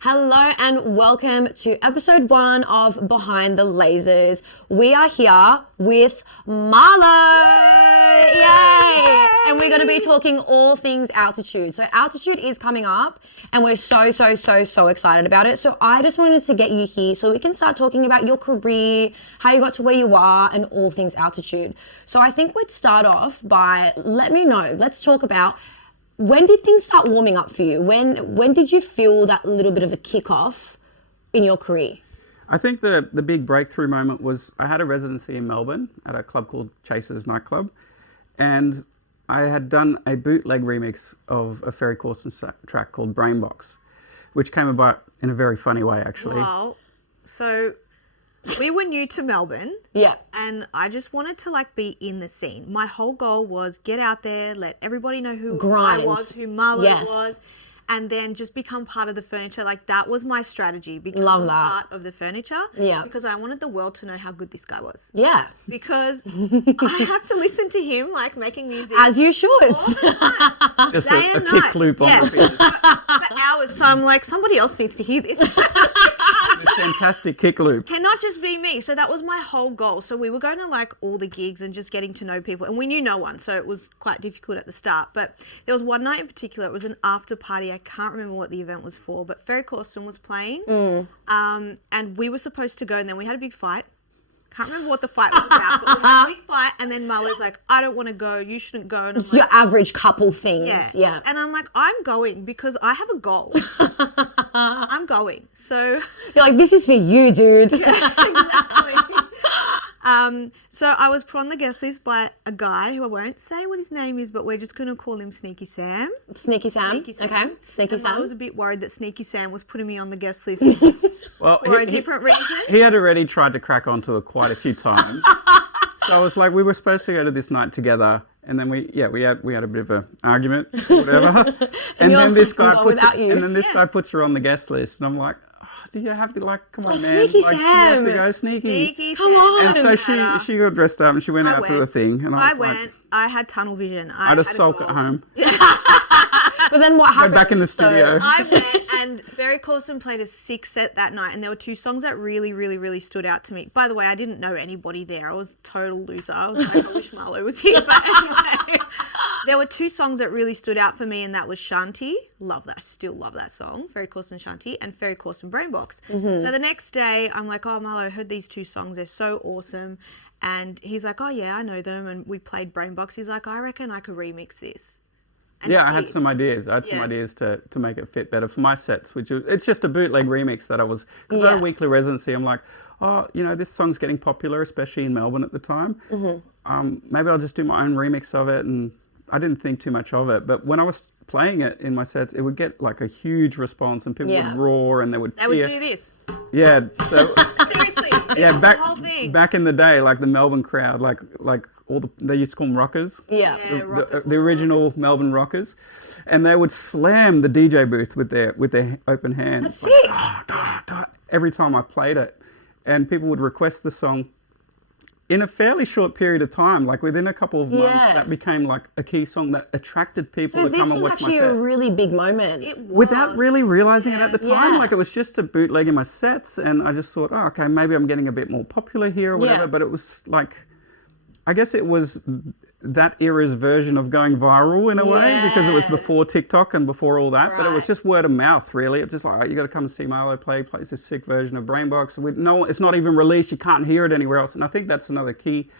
Hello and welcome to episode 1 of Behind the Lasers. We are here with MaRLo. Yay! And we're going to be talking all things altitude. So altitude is coming up and we're so excited about it. So I just wanted to get you here so we can start talking about your career, how you got to where you are and all things altitude. So I think we'd start off by let's talk about when did things start warming up for you? When did you feel that little bit of a kick-off in your career? I think the big breakthrough moment was I had a residency in Melbourne at a club called Chasers nightclub, and I had done a bootleg remix of a Ferry Corsten track called Brainbox, which came about in a very funny way, actually. Wow. So we were new to Melbourne. Yeah. And I just wanted to be in the scene. My whole goal was get out there, let everybody know who Grind. I was, who MaRLo Yes. was, and then just become part of the furniture. That was my strategy, become Love that. part of the furniture. Yeah. Because I wanted the world to know how good this guy was. Yeah. Because I have to listen to him making music. As you should. Just Day a and kick night. loop on the beat. For hours. So I'm like, somebody else needs to hear this. This fantastic kick loop. Cannot just be me. So that was my whole goal. So we were going to all the gigs and just getting to know people. And we knew no one. So it was quite difficult at the start. But there was one night in particular. It was an after party. I can't remember what the event was for. But Ferry Corsten was playing. And we were supposed to go. And then we had a big fight. Can't remember what the fight was about. But we had a big fight. And then MaRLo's like, I don't want to go. You shouldn't go. And I'm It's your average couple things. Yeah. And I'm like, I'm going because I have a goal. I'm going. So You're like, this is for you, dude. exactly. So I was put on the guest list by a guy who I won't say what his name is, but we're just going to call him Sneaky Sam. Sneaky Sam. Sneaky Sam. Okay. Sneaky And I Sam. was a bit worried that Sneaky Sam was putting me on the guest list Well, for a different reason. he had already tried to crack onto it quite a few times. So I was like, we were supposed to go to this night together. And then we had a bit of an argument or whatever. and you're then this like, I'm guy going puts without you. and then this guy puts her on the guest list, and I'm like, oh, do you have to come on, man? Sneaky You have to Sam. go sneaky. Come on. And so she got dressed up and she went out to the thing, and I I was like, went. I had tunnel vision. I had a had sulk goal. at home. But then what happened? back in the studio. I went and Ferry Corsten played a 6 set that night, and there were 2 songs that really stood out to me. By the way, I didn't know anybody there. I was a total loser. I was like, I wish MaRLo was here. But anyway, there were 2 songs that really stood out for me, and that was Shanti. Love that. I still love that song. Ferry Corsten Shanti and Ferry Corsten Brainbox. So the next day, I'm like, oh, MaRLo, I heard these 2 songs. They're so awesome. And he's like, oh, yeah, I know them. And we played Brainbox. He's like, I reckon I could remix this. And Yeah, he I had did. some ideas. I had some ideas to make it fit better for my sets, it's just a bootleg remix that I was, because I had a weekly residency. I'm like, oh, this song's getting popular, especially in Melbourne at the time. Maybe I'll just do my own remix of it. And I didn't think too much of it. But when I was playing it in my sets, it would get a huge response, and people would roar and they would They would do this. Yeah, so Seriously. yeah, the back whole thing. back in the day, the Melbourne crowd, they used to call them rockers. Yeah. Yeah, rockers The original Melbourne rockers, and they would slam the DJ booth with their open hand. That's sick. Every time I played it, and people would request the song. In a fairly short period of time, within a couple of months, that became a key song that attracted people So to this come and was watch my actually set. a really big moment. It was. Without really realizing it at the time, Yeah. it was just a bootleg in my sets, and I just thought, oh, okay, maybe I'm getting a bit more popular here or whatever. Yeah. But it was I guess it was that era's version of going viral in a way, because it was before Yes. TikTok and before all that. But it was Right. just word of mouth, really. It was just oh, you got to come and see MaRLo plays this sick version of Brainbox. It's not even released. You can't hear it anywhere else. And I think that's another key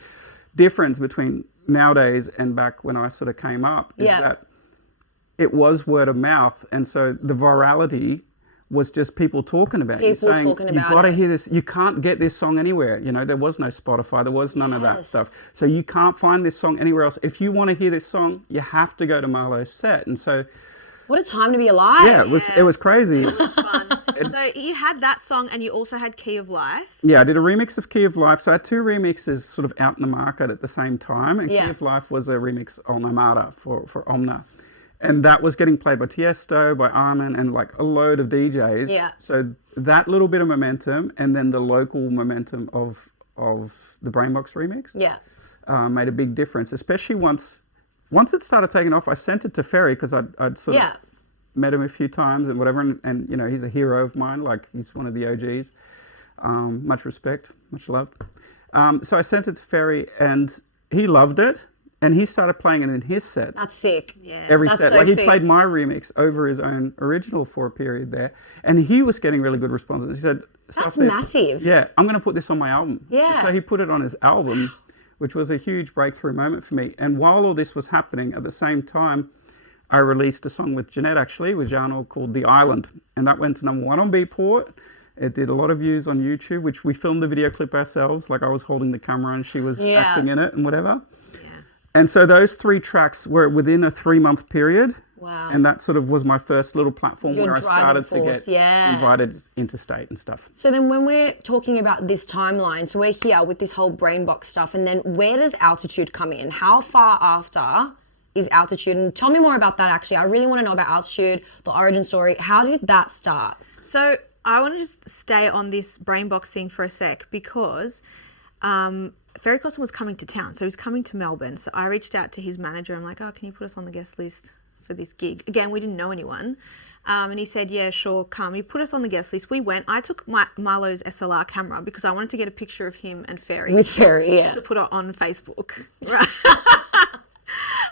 difference between nowadays and back when I sort of came up, is that it was word of mouth, and so the virality was just people talking about it. People Saying, talking you've about got to it. hear this. You can't get this song anywhere. There was no Spotify. There was none of that stuff. So you can't find this song anywhere else. If you want to hear this song, you have to go to MaRLo's set. And so, What a time to be alive. yeah, it was crazy. It was fun. So you had that song, and you also had Key of Life. Yeah, I did a remix of Key of Life. So I had 2 remixes sort of out in the market at the same time. And Key of Life was a remix on Armada for Omna. And that was getting played by Tiesto, by Armin, and a load of DJs. Yeah. So that little bit of momentum, and then the local momentum of the Brainbox remix made a big difference, especially once it started taking off. I sent it to Ferry because I'd sort of met him a few times and whatever, and you know, he's a hero of mine. Like, he's one of the OGs. Much respect, much love. So I sent it to Ferry, and he loved it, and he started playing it in his sets. That's sick. Yeah. Every That's set. so Like, he sick. played my remix over his own original for a period there, and he was getting really good responses. He said, That's "Stuff this." massive. Yeah, I'm going to put this on my album. Yeah. So he put it on his album, which was a huge breakthrough moment for me. And while all this was happening, at the same time, I released a song with Jeanette, actually, with Jano, called The Island. And that went to #1 on Beatport. It did a lot of views on YouTube, which we filmed the video clip ourselves. Like, I was holding the camera and she was Yeah. acting in it and whatever. Yeah. And so those 3 tracks were within a 3-month period. Wow. And that sort of was my first little platform Your where I driving started to force, get yeah. invited interstate and stuff. So then when we're talking about this timeline, so we're here with this whole Brainbox stuff, and then where does Altitude come in? How far after is Altitude? And tell me more about that, actually. I really want to know about Altitude, the origin story. How did that start? So I want to just stay on this Brainbox thing for a sec, because Ferry Costin was coming to town. So he was coming to Melbourne. So I reached out to his manager. I'm like, oh, can you put us on the guest list for this gig? Again, we didn't know anyone. And he said, yeah, sure, come. He put us on the guest list. We went. I took MaRLo's SLR camera because I wanted to get a picture of him and Ferry With Ferry, yeah. to put it on Facebook. Right.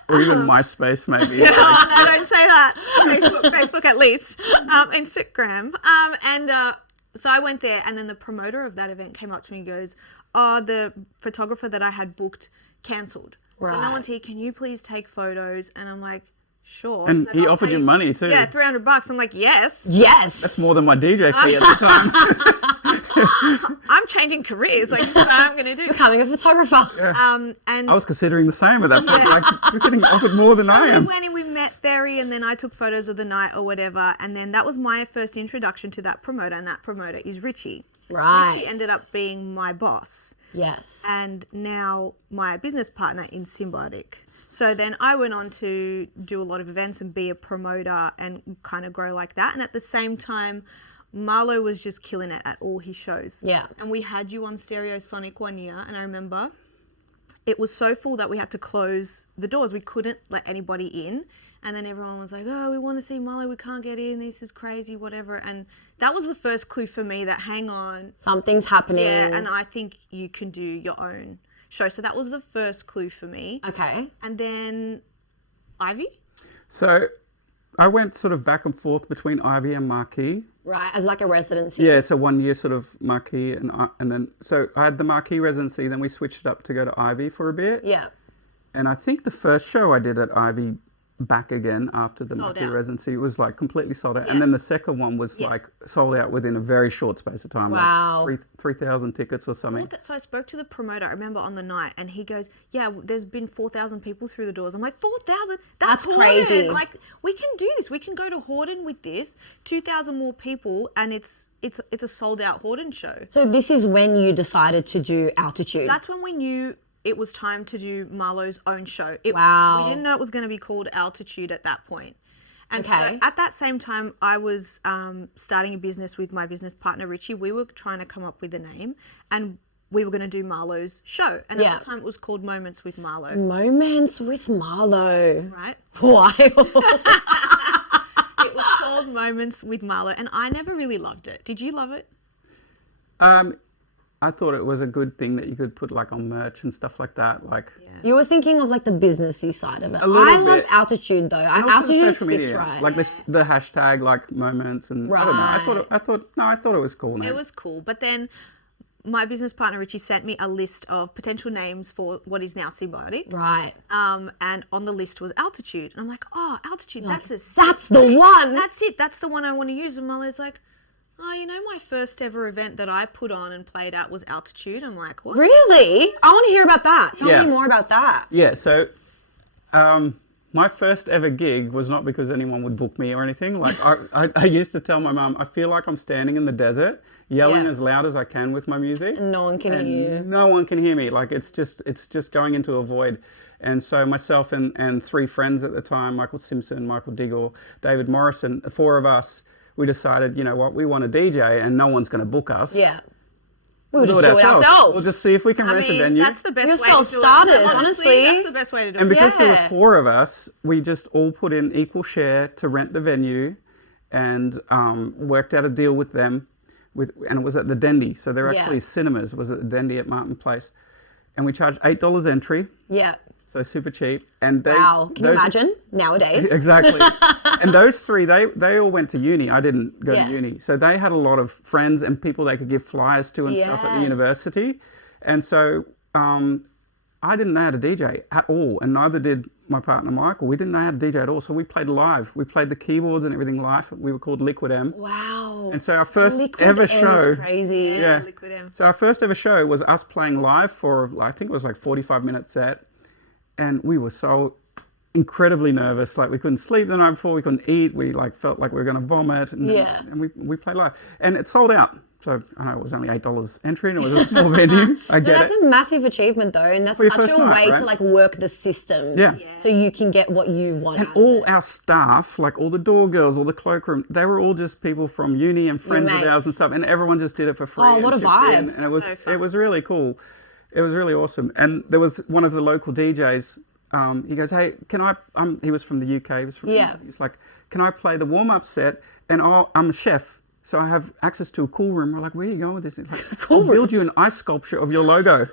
Or even MySpace, maybe. Oh, no, don't say that. Facebook at least. Instagram. So I went there, and then the promoter of that event came up to me and goes, oh, the photographer that I had booked cancelled. So no Right. one's here. Can you please take photos? And I'm like, sure. And He's like, he "I'll offered pay you money too. Yeah, $300. I'm like, yes. Yes. That's more than my DJ fee at the time. I'm changing careers. Like, that's what I'm going to do. Becoming a photographer. And I was considering the same at that point. Like, you're getting offered more than I we am. went and we met Ferry, and then I took photos of the night or whatever. And then that was my first introduction to that promoter, and that promoter is Richie. Right. Richie ended up being my boss. Yes. And now my business partner in Symbiotic. So then I went on to do a lot of events and be a promoter and kind of grow like that. And at the same time, MaRLo was just killing it at all his shows. Yeah. And we had you on Stereo Sonic one year, and I remember it was so full that we had to close the doors. We couldn't let anybody in. And then everyone was like, oh, we want to see MaRLo, we can't get in, this is crazy, whatever. And that was the first clue for me that, hang on, Something's happening. yeah, and I think you can do your own show. So that was the first clue for me. Okay. And then Ivy? So I went sort of back and forth between Ivy and Marquee. Right. As like a residency. Yeah, so 1 year sort of Marquee, and then, so I had the Marquee residency, then we switched it up to go to Ivy for a bit. Yeah. And I think the first show I did at Ivy back again after the Sold Marquee out. residency was like completely sold out. Yeah. And then the second one was Yeah. like sold out within a very short space of time. Wow. Like 3,000 tickets or something. So I spoke to the promoter, I remember on the night, and he goes, yeah, there's been 4,000 people through the doors. I'm like, 4,000? That's Horden. crazy. Like, we can do this. We can go to Horden with this, 2,000 more people, and it's a sold out Horden show. So this is when you decided to do Altitude. That's when we knew it was time to do MaRLo's own show. Wow. We didn't know it was going to be called Altitude at that point. And Okay. so at that same time, I was starting a business with my business partner, Richie. We were trying to come up with a name, and we were going to do MaRLo's show. And Yeah. at the time, it was called Moments with MaRLo, Moments with MaRLo. right? Wild. It was called Moments with MaRLo, and I never really loved it. Did you love it? I thought it was a good thing that you could put like on merch and stuff like that. Like, You were thinking of like the businessy side of it. A little I love bit. Altitude though. and also the Altitude social fits media, right. like the hashtag, like moments, and I don't know. Right. I thought it was cool. Name. It was cool. But then my business partner, Richie, sent me a list of potential names for what is now Symbiotic. Right. And on the list was Altitude. And I'm like, oh, Altitude, that's a sick That's the name. one. That's it. That's the one I want to use. And MaRLo's like, oh, you know, my first ever event that I put on and played at was Altitude. I'm like, what? Really? I want to hear about that. Tell Yeah. me more about that. Yeah, so my first ever gig was not because anyone would book me or anything. Like I used to tell my mum, I feel like I'm standing in the desert, yelling Yeah. as loud as I can with my music. No one can hear you. No one can hear me. Like it's just going into a void. And so myself and 3 friends at the time, Michael Simpson, Michael Diggle, David Morrison, the 4 of us, we decided, you know what, we want a DJ and no one's going to book us. Yeah. We'll just do it ourselves. We'll just see if we can rent a venue. That's the best You're way to do it. self-starters, honestly. That's the best way to do it. And because there was 4 of us, we just all put in equal share to rent the venue and worked out a deal with them. And it was at the Dendy. So they're actually cinemas. It was at the Dendy at Martin Place. And we charged $8 entry. Yeah. So super cheap. And Wow. Can you imagine nowadays? Exactly. And those 3, they all went to uni. I didn't go to uni. So they had a lot of friends and people they could give flyers to and stuff at the university. And so I didn't know how to DJ at all. And neither did my partner, Michael. We didn't know how to DJ at all. So we played live. We played the keyboards and everything live. We were called Liquid M. Wow. And so our first Liquid ever M show. is crazy. Yeah, Liquid M. So our first ever show was us playing live for, I think it was like 45-minute set. And we were so incredibly nervous. Like we couldn't sleep the night before. We couldn't eat. We like felt like we were going to vomit. And, and we played live. And it sold out. So I know it was only $8 entry and it was a small venue. I get That's it. a massive achievement though. And that's For your such a first night, way right? to like work the system. Yeah. So you can get what you want. And out of all it. our staff, like all the door girls, all the cloakroom, they were all just people from uni and friends of ours and mates. stuff. And everyone just did it for free. Oh, and what a chipped vibe. in. And it was So fun. it was really cool. It was really awesome. And there was one of the local DJs. He goes, hey, can I? He was from the UK. He was from, He's like, can I play the warm up set? And I'm a chef, so I have access to a cool room. We're like, where are you going with this? He's like, I'll build you an ice sculpture of your logo.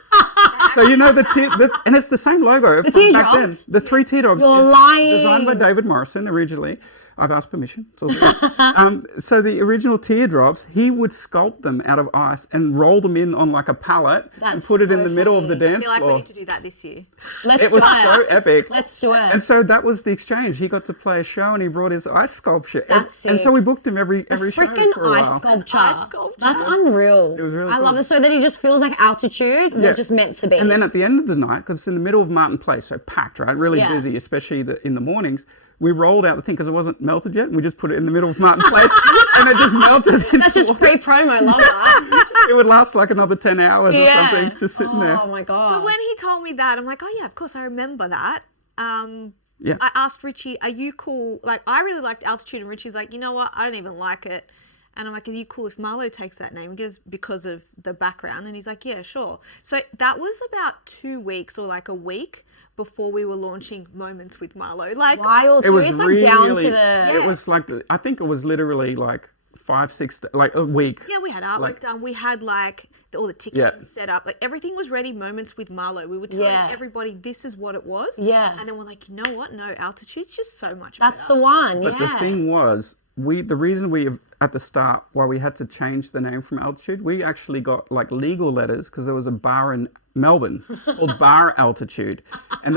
So you know and it's the same logo. The teardrops? The 3 teardrops. You're is lying. Designed by David Morrison originally. I've asked permission. It's all good. So the original teardrops, he would sculpt them out of ice and roll them in on like a pallet and That's put it in so the middle of the funny. I dance feel like we floor. need to do that this year. Let's It was do so it. epic. Let's do it. And so that was the exchange. He got to play a show and he brought his ice sculpture. That's and sick. so we booked him every show Freaking for a ice while. sculpture. Ice sculpture. That's unreal. It was really I love cool. it. So that he just feels like altitude was just meant to be. And then at the end of the night, because it's in the middle of Martin Place, so packed, right? Really Yeah. busy, especially in the mornings. We rolled out the thing because it wasn't melted yet. And we just put it in the middle of Martin Place and it just melted. That's just free promo. Love that. It would last like another 10 hours or something, just sitting there. Oh my god. So when he told me that, I'm like, oh yeah, of course I remember that. Yeah. I asked Richie, are you cool? Like, I really liked Altitude, and Richie's like, you know what? I don't even like it. And I'm like, are you cool if MaRLo takes that name? He goes, because of the background. And he's like, yeah, sure. So that was about 2 weeks or like a week before we were launching Moments with MaRLo. Like, wild It too. was It's like really, down to the. it was like, I think it was literally like 5-6, like a week. yeah, we had artwork done. We had like all the tickets Yeah. set up. Like everything was ready. Moments with MaRLo. We were telling Yeah. everybody this is what it was. Yeah. And then we're like, you know what? No, Altitude's just so much That's better. the one. But yeah. the thing was, the reason we at the start why we had to change the name from Altitude, we actually got like legal letters because there was a bar in Melbourne called Bar Altitude, and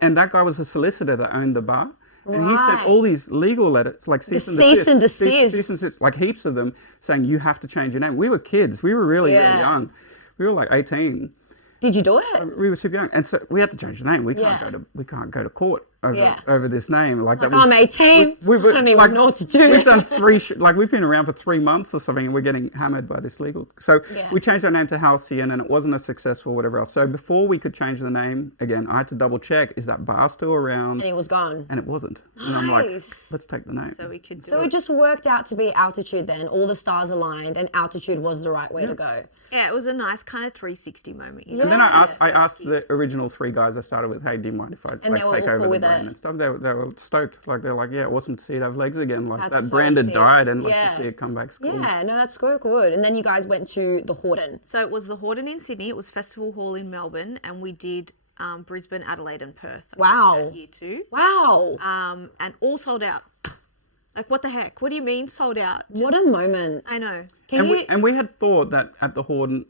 and that guy was a solicitor that owned the bar, and he sent Right. all these legal letters like cease and cease and desist, desist. cease and desist, like heaps of them saying you have to change your name. We were kids, we were really Yeah. young, we were like 18. Did you do it? We were super young, and so we had to change the name. We can't Yeah. go to court over Yeah. over this name like that. I'm 18. I don't even know what to do. We've done we've been around for 3 months or something, and we're getting hammered by this legal. So Yeah. we changed our name to Halcyon, and it wasn't a successful whatever else. So before we could change the name again, I had to double check: is that bar still around? And it was gone. And it wasn't. And I'm like, Nice. let's take the name. So we could do So it. it just worked out to be Altitude then. All the stars aligned and Altitude was the right way to go. Yeah, it was a nice kind of 360 moment. You know? And then I asked the original 3 guys I started with, hey, do you mind if I And they were take all over cool the with brand it. and stuff? They were stoked. Like they're like, yeah, awesome to see it have legs again. Like That's that so brand had sick. died, and like Yeah. to see it come back's cool. Yeah, no, that's so good. And then you guys went to the Horden. So it was the Horden in Sydney, it was Festival Hall in Melbourne, and we did Brisbane, Adelaide, and Perth. Wow. That year too. Wow. And all sold out. Like, what the heck? What do you mean sold out? What a moment. I know. Can you And we had thought that at the Horden,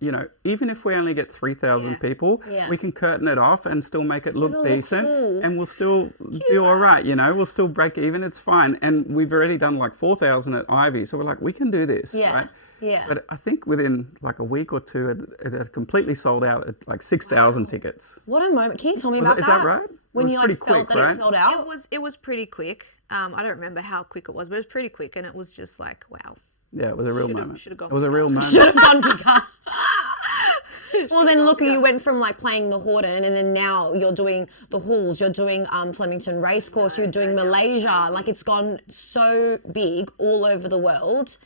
even if we only get 3,000 Yeah. people, Yeah. we can curtain it off and still make it look It'll look decent, cool. and we'll still do all right. We'll still break even. It's fine. And we've already done like 4,000 at Ivy, so we're like, we can do this. Yeah. Right? Yeah. But I think within like a week or two, it had completely sold out at like 6,000 tickets. What a moment. Can you tell me Was about that- is that right? When It was you pretty like felt quick, that right? it sold out? It was pretty quick. I don't remember how quick it was, but it was pretty quick, and it was just like, wow. Yeah, it was a real Should've- moment. should've gone It was a real moment. Should have gone bigger. Well, then look, you went from like playing the Horden, and then now you're doing the halls, you're doing Flemington Racecourse, you're doing Malaysia. Like it's gone so big all over the world.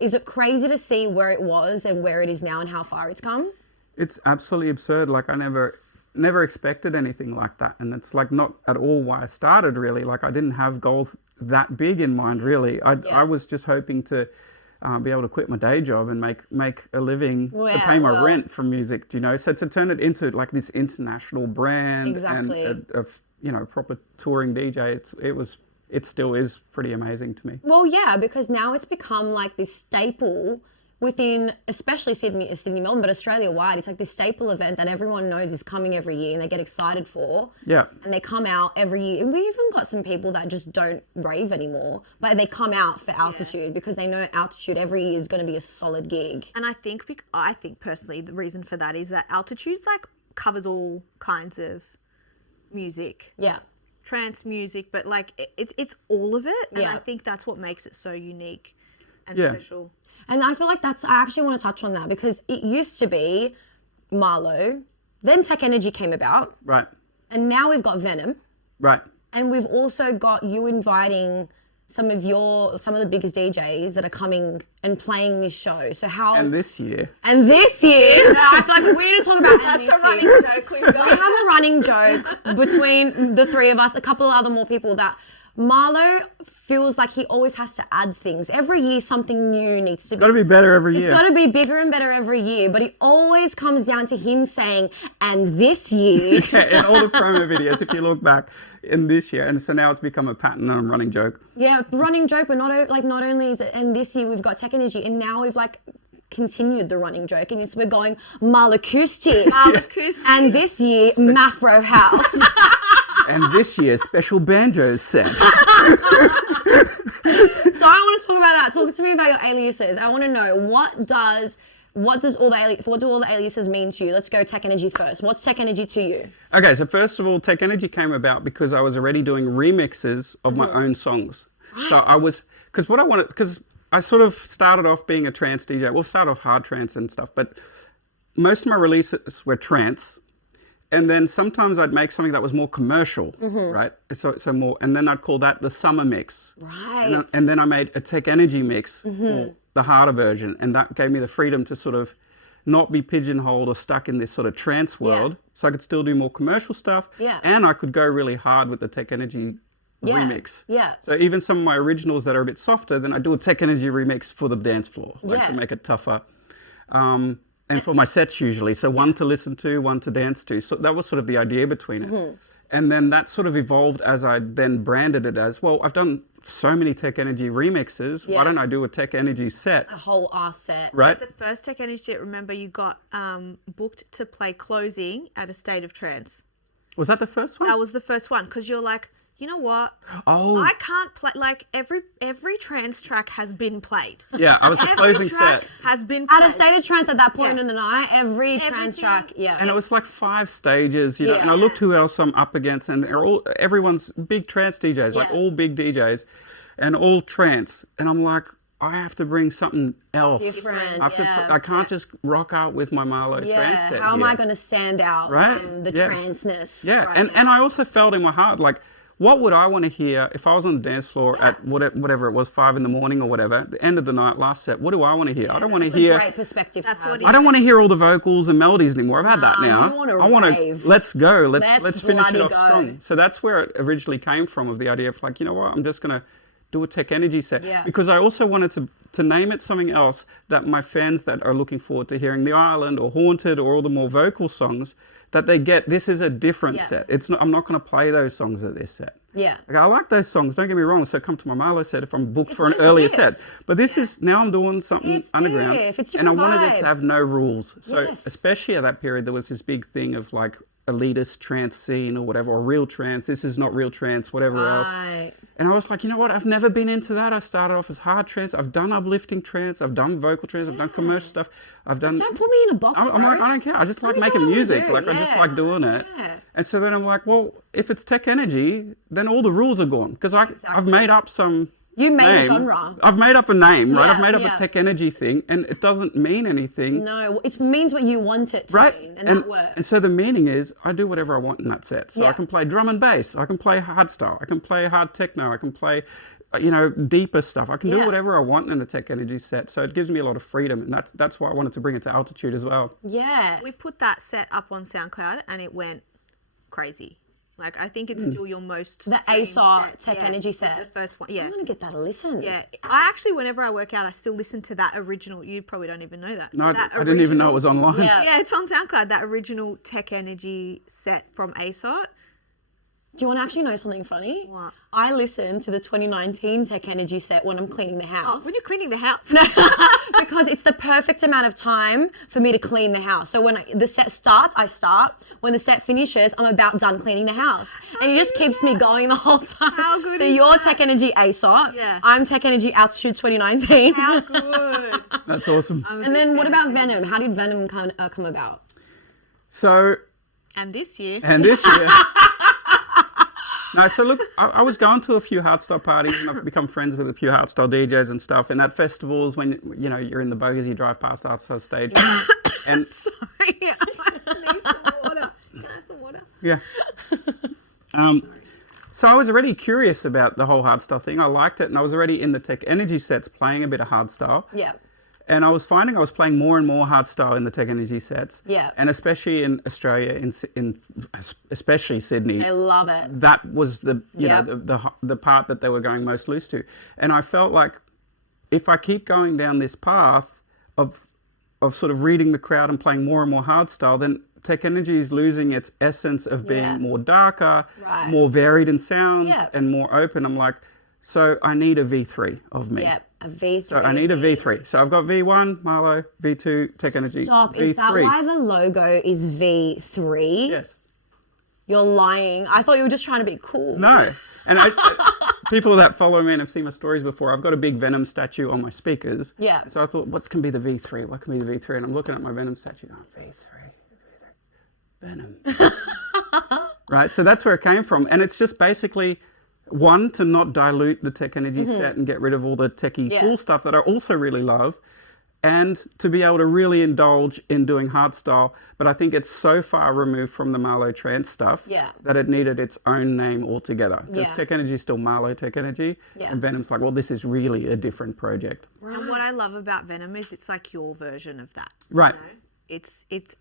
Is it crazy to see where it was and where it is now and how far it's come? It's absolutely absurd. Like I never expected anything like that. And it's like not at all why I started really. Like I didn't have goals that big in mind really. I was just hoping to be able to quit my day job and make a living to pay my rent from music, you know. So to turn it into like this international brand and a proper touring DJ, it still is pretty amazing to me. Well, yeah, because now it's become like this staple within, especially Sydney, Melbourne, but Australia-wide. It's like this staple event that everyone knows is coming every year and they get excited for. Yeah. And they come out every year. And we even got some people that just don't rave anymore, but they come out for Altitude because they know Altitude every year is going to be a solid gig. And I think personally the reason for that is that Altitude's like covers all kinds of music. Yeah. Trance music, but like it's all of it. And I think that's what makes it so unique and special. And I feel like I actually want to touch on that because it used to be MaRLo, then Tech Energy came about. Right. And now we've got Venom. Right. And we've also got you inviting some of the biggest DJs that are coming and playing this show. So how... And this year. No, I feel like we need to talk about That's a running joke we've got. We have a running joke between the three of us, a couple of other more people, that MaRLo feels like he always has to add things. Every year something new needs to be... Got to be better every year. It's got to be bigger and better every year, but it always comes down to him saying, and this year... Yeah, in all the promo videos, if you look back in this year, and so now it's become a pattern and a running joke. Yeah, running joke, but not only is it, and this year we've got Tech Energy, and now we've like continued the running joke, and we're going MaRLocoustic. And this year, MaFro House. And this year's special banjo set. So I want to talk about that. Talk to me about your aliases. I want to know what do all the aliases mean to you? Let's go Tech Energy first. What's Tech Energy to you? Okay, so first of all, Tech Energy came about because I was already doing remixes of my own songs. Right. So because I sort of started off being a trance DJ. Well, started off hard trance and stuff, but most of my releases were trance. And then sometimes I'd make something that was more commercial, right? So more, and then I'd call that the summer mix. Right. And then I made a Tech Energy mix for the harder version. And that gave me the freedom to sort of not be pigeonholed or stuck in this sort of trance world. So I could still do more commercial stuff. Yeah. And I could go really hard with the Tech Energy remix. Yeah. So even some of my originals that are a bit softer, then I do a Tech Energy remix for the dance floor, to make it tougher. And for my sets usually. So one to listen to, one to dance to. So that was sort of the idea between it. And then that sort of evolved as I then branded it as, well, I've done so many Tech Energy remixes. Why don't I do a Tech Energy set? A whole ass set. Right. The first Tech Energy set, remember, you got booked to play closing at a State of Trance. Was that the first one? That was the first one, because you're like, you know what? Oh. I can't play, like, every trance track has been played. Yeah, I was the closing set. Has been played. At a State of Trance at that point in the night, every trance track, And it was like 5 stages, you know, and I looked who else I'm up against, and everyone's big trance DJs, like all big DJs, and all trance. And I'm like, I have to bring something else. Different. I can't just rock out with my MaRLo trance set. How am I going to stand out from the tranceness? Yeah, and I also felt in my heart, like, what would I want to hear if I was on the dance floor at whatever it was, 5 a.m. or whatever, at the end of the night, last set? What do I want to hear? I don't want to hear. That's a great perspective. That's what I don't want to hear all the vocals and melodies anymore. I've had that now. I want to. Let's go. Let's finish it off go. strong. So that's where it originally came from, of the idea of like, you know what, I'm just gonna do a Tech Energy set, because I also wanted to name it something else that my fans that are looking forward to hearing The Island or Haunted or all the more vocal songs, that they get this is a different set. It's not, I'm not going to play those songs at this set. Yeah. Like, I like those songs, don't get me wrong. So come to my MaRLo set if I'm booked for an earlier set. But this is, now I'm doing something underground. And I wanted it to have no rules. So Yes. especially at that period, there was this big thing of like elitist trance scene or whatever, or real trance. This is not real trance, whatever else. And I was like, you know what? I've never been into that. I started off as hard trance. I've done uplifting trance. I've done vocal trance. I've done commercial stuff. I've done. Don't put me in a box, bro. I'm like, I don't care. I just like making music. Like, I just like doing it. And so then I'm like, well, if it's Tech Energy, then all the rules are gone, because I've made up some. You made name. a genre. I've made up a name, right? I've made up yeah. a Tech Energy thing, and it doesn't mean anything. No, it means what you want it to mean, and that works. And so the meaning is, I do whatever I want in that set. So I can play drum and bass, I can play hardstyle, I can play hard techno, I can play deeper stuff. I can do Yeah. whatever I want in a Tech Energy set. So it gives me a lot of freedom. And that's why I wanted to bring it to Altitude as well. Yeah. We put that set up on SoundCloud and it went crazy. Like, I think it's still your most The streamed ASOT set. Tech Energy set. The first one, yeah. I'm going to get that a listen. Yeah, I actually, whenever I work out, I still listen to that original. You probably don't even know that. No, That I didn't even know it was online. Yeah. Yeah, it's on SoundCloud. That original Tech Energy set from ASOT. Do you want to actually know something funny? What? I listen to the 2019 Tech Energy set when I'm cleaning the house. When you're cleaning the house. Because it's the perfect amount of time for me to clean the house. So when the set starts, I start. When the set finishes, I'm about done cleaning the house. And it just keeps me going the whole time. How good so is you're that? Tech Energy ASOT. Yeah. I'm Tech Energy Altitude 2019. How good. That's awesome. I'm a And big then what fan about of it. Venom? How did Venom come about? So, And this year. and this year... No, so look, I was going to a few hardstyle parties and I've become friends with a few hardstyle DJs and stuff. And at festivals, when you're in the bogies, you drive past hardstyle stage, and Sorry, I need some water. Can I have some water? yeah. So I was already curious about the whole hardstyle thing. I liked it, and I was already in the Tech Energy sets playing a bit of hardstyle. Yeah. And I was finding I was playing more and more hardstyle in the Tech Energy sets. Yeah. And especially in Australia, in especially Sydney. I love it. That was the Yeah. the part that they were going most loose to, and I felt like if I keep going down this path of sort of reading the crowd and playing more and more hardstyle, then Tech Energy is losing its essence of being Yeah. more darker, Right. more varied in sounds, Yeah. and more open. I'm like, so I need a V3 of me. Yeah. A V3. So I need a V3. So I've got V1, MaRLo, V2, Tech Energy, Stop. V3. Is that why the logo is V3? Yes. You're lying. I thought you were just trying to be cool. No. And people that follow me and have seen my stories before, I've got a big Venom statue on my speakers. Yeah. So I thought, what can be the V3? What can be the V3? And I'm looking at my Venom statue. Oh, V3. Venom. Right? So that's where it came from. And it's just basically, one, to not dilute the Tech Energy set and get rid of all the techie Yeah. cool stuff that I also really love. And to be able to really indulge in doing hardstyle. But I think it's so far removed from the MaRLo trance stuff Yeah. that it needed its own name altogether. Because Yeah. Tech Energy is still MaRLo Tech Energy. Yeah. And Venom's like, well, this is really a different project. And what I love about Venom is it's like your version of that. Right. You know? It's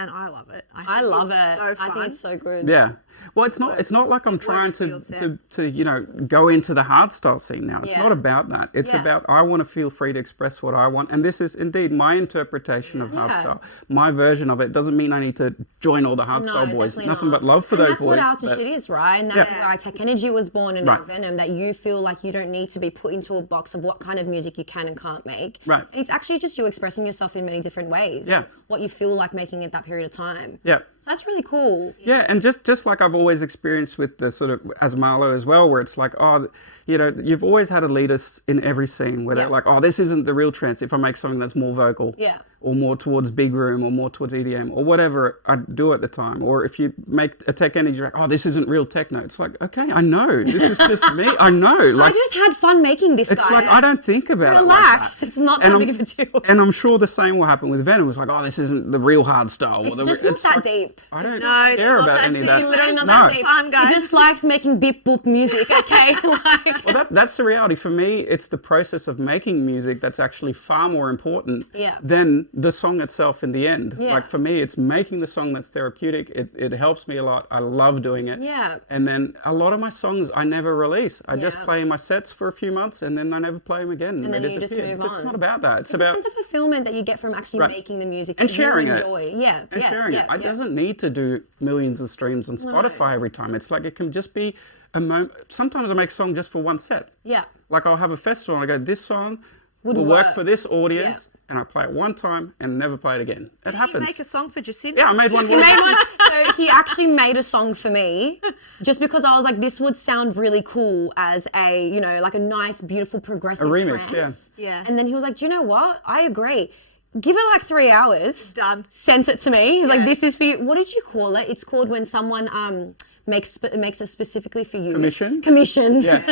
and I love it. I think love it's it. So I fun. think it's so good. Yeah. Well, it's not like I'm trying works for your to go into the hardstyle scene now. It's Yeah. not about that. It's Yeah. about I want to feel free to express what I want. And this is indeed my interpretation of hardstyle. My version of it doesn't mean I need to join all the hardstyle boys. definitely Nothing not. but love for and those that's boys. what Altitude is, right? And that's Yeah. why Tech Energy was born in Right. Venom, that you feel like you don't need to be put into a box of what kind of music you can and can't make. Right. And it's actually just you expressing yourself in many different ways. Yeah. and what you feel like making at that period of time. Yeah. So that's really cool. Yeah, and just like I've always experienced with the sort of, as MaRLo as well, where it's like, oh, you've always had a leader in every scene where they're Yeah. like, oh, this isn't the real trance if I make something that's more vocal. Yeah. Or more towards big room or more towards EDM or whatever I do at the time. Or if you make a Tech Energy, like, oh, this isn't real techno. It's like, okay, I know. This is just me. I know. Like, I just had fun making this, it's guys. like, I don't think about Relax. it like that. It's not And that I'm- big of a deal. And I'm sure the same will happen with Venom. It's like, oh, this isn't the real hard style. It's just not that deep. I don't No, it's care not about that any of deep. that. It's literally not No. that deep. Fun, guys. He just likes making beep boop music, okay? Like, Well, that's the reality. For me, it's the process of making music that's actually far more important Yeah. than the song itself in the end. Yeah. Like for me, it's making the song that's therapeutic. It helps me a lot. I love doing it. Yeah. And then a lot of my songs I never release. I just Yeah. play in my sets for a few months and then I never play them again. And then they you just disappear. move It's on. not about that. It's a about sense of fulfillment that you get from actually Right. making the music And that sharing you it. enjoy. Yeah. and yeah, sharing yeah, it. It yeah. doesn't need to do millions of streams on Spotify every time. It's like it can just be a moment. Sometimes I make a song just for one set. Yeah. Like I'll have a festival and I go, this song Would will work work. for this audience, and I play it one time and never play it again. It You happens. make a song for Jacinta. Yeah, I made one. He made one. So he actually made a song for me, just because I was like, this would sound really cool as a, like a nice, beautiful, progressive A remix, trance. Yeah. And then he was like, do you know what? I agree. Give it like 3 hours. Done. Sent it to me. He's like, Yeah. this is for you. What did you call it? It's called when someone makes it specifically for you. Commission? Commissioned. Yeah,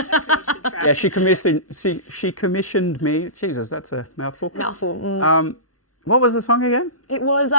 yeah. She commissioned me. Jesus, that's a mouthful. Mouthful. Mm. What was the song again? It was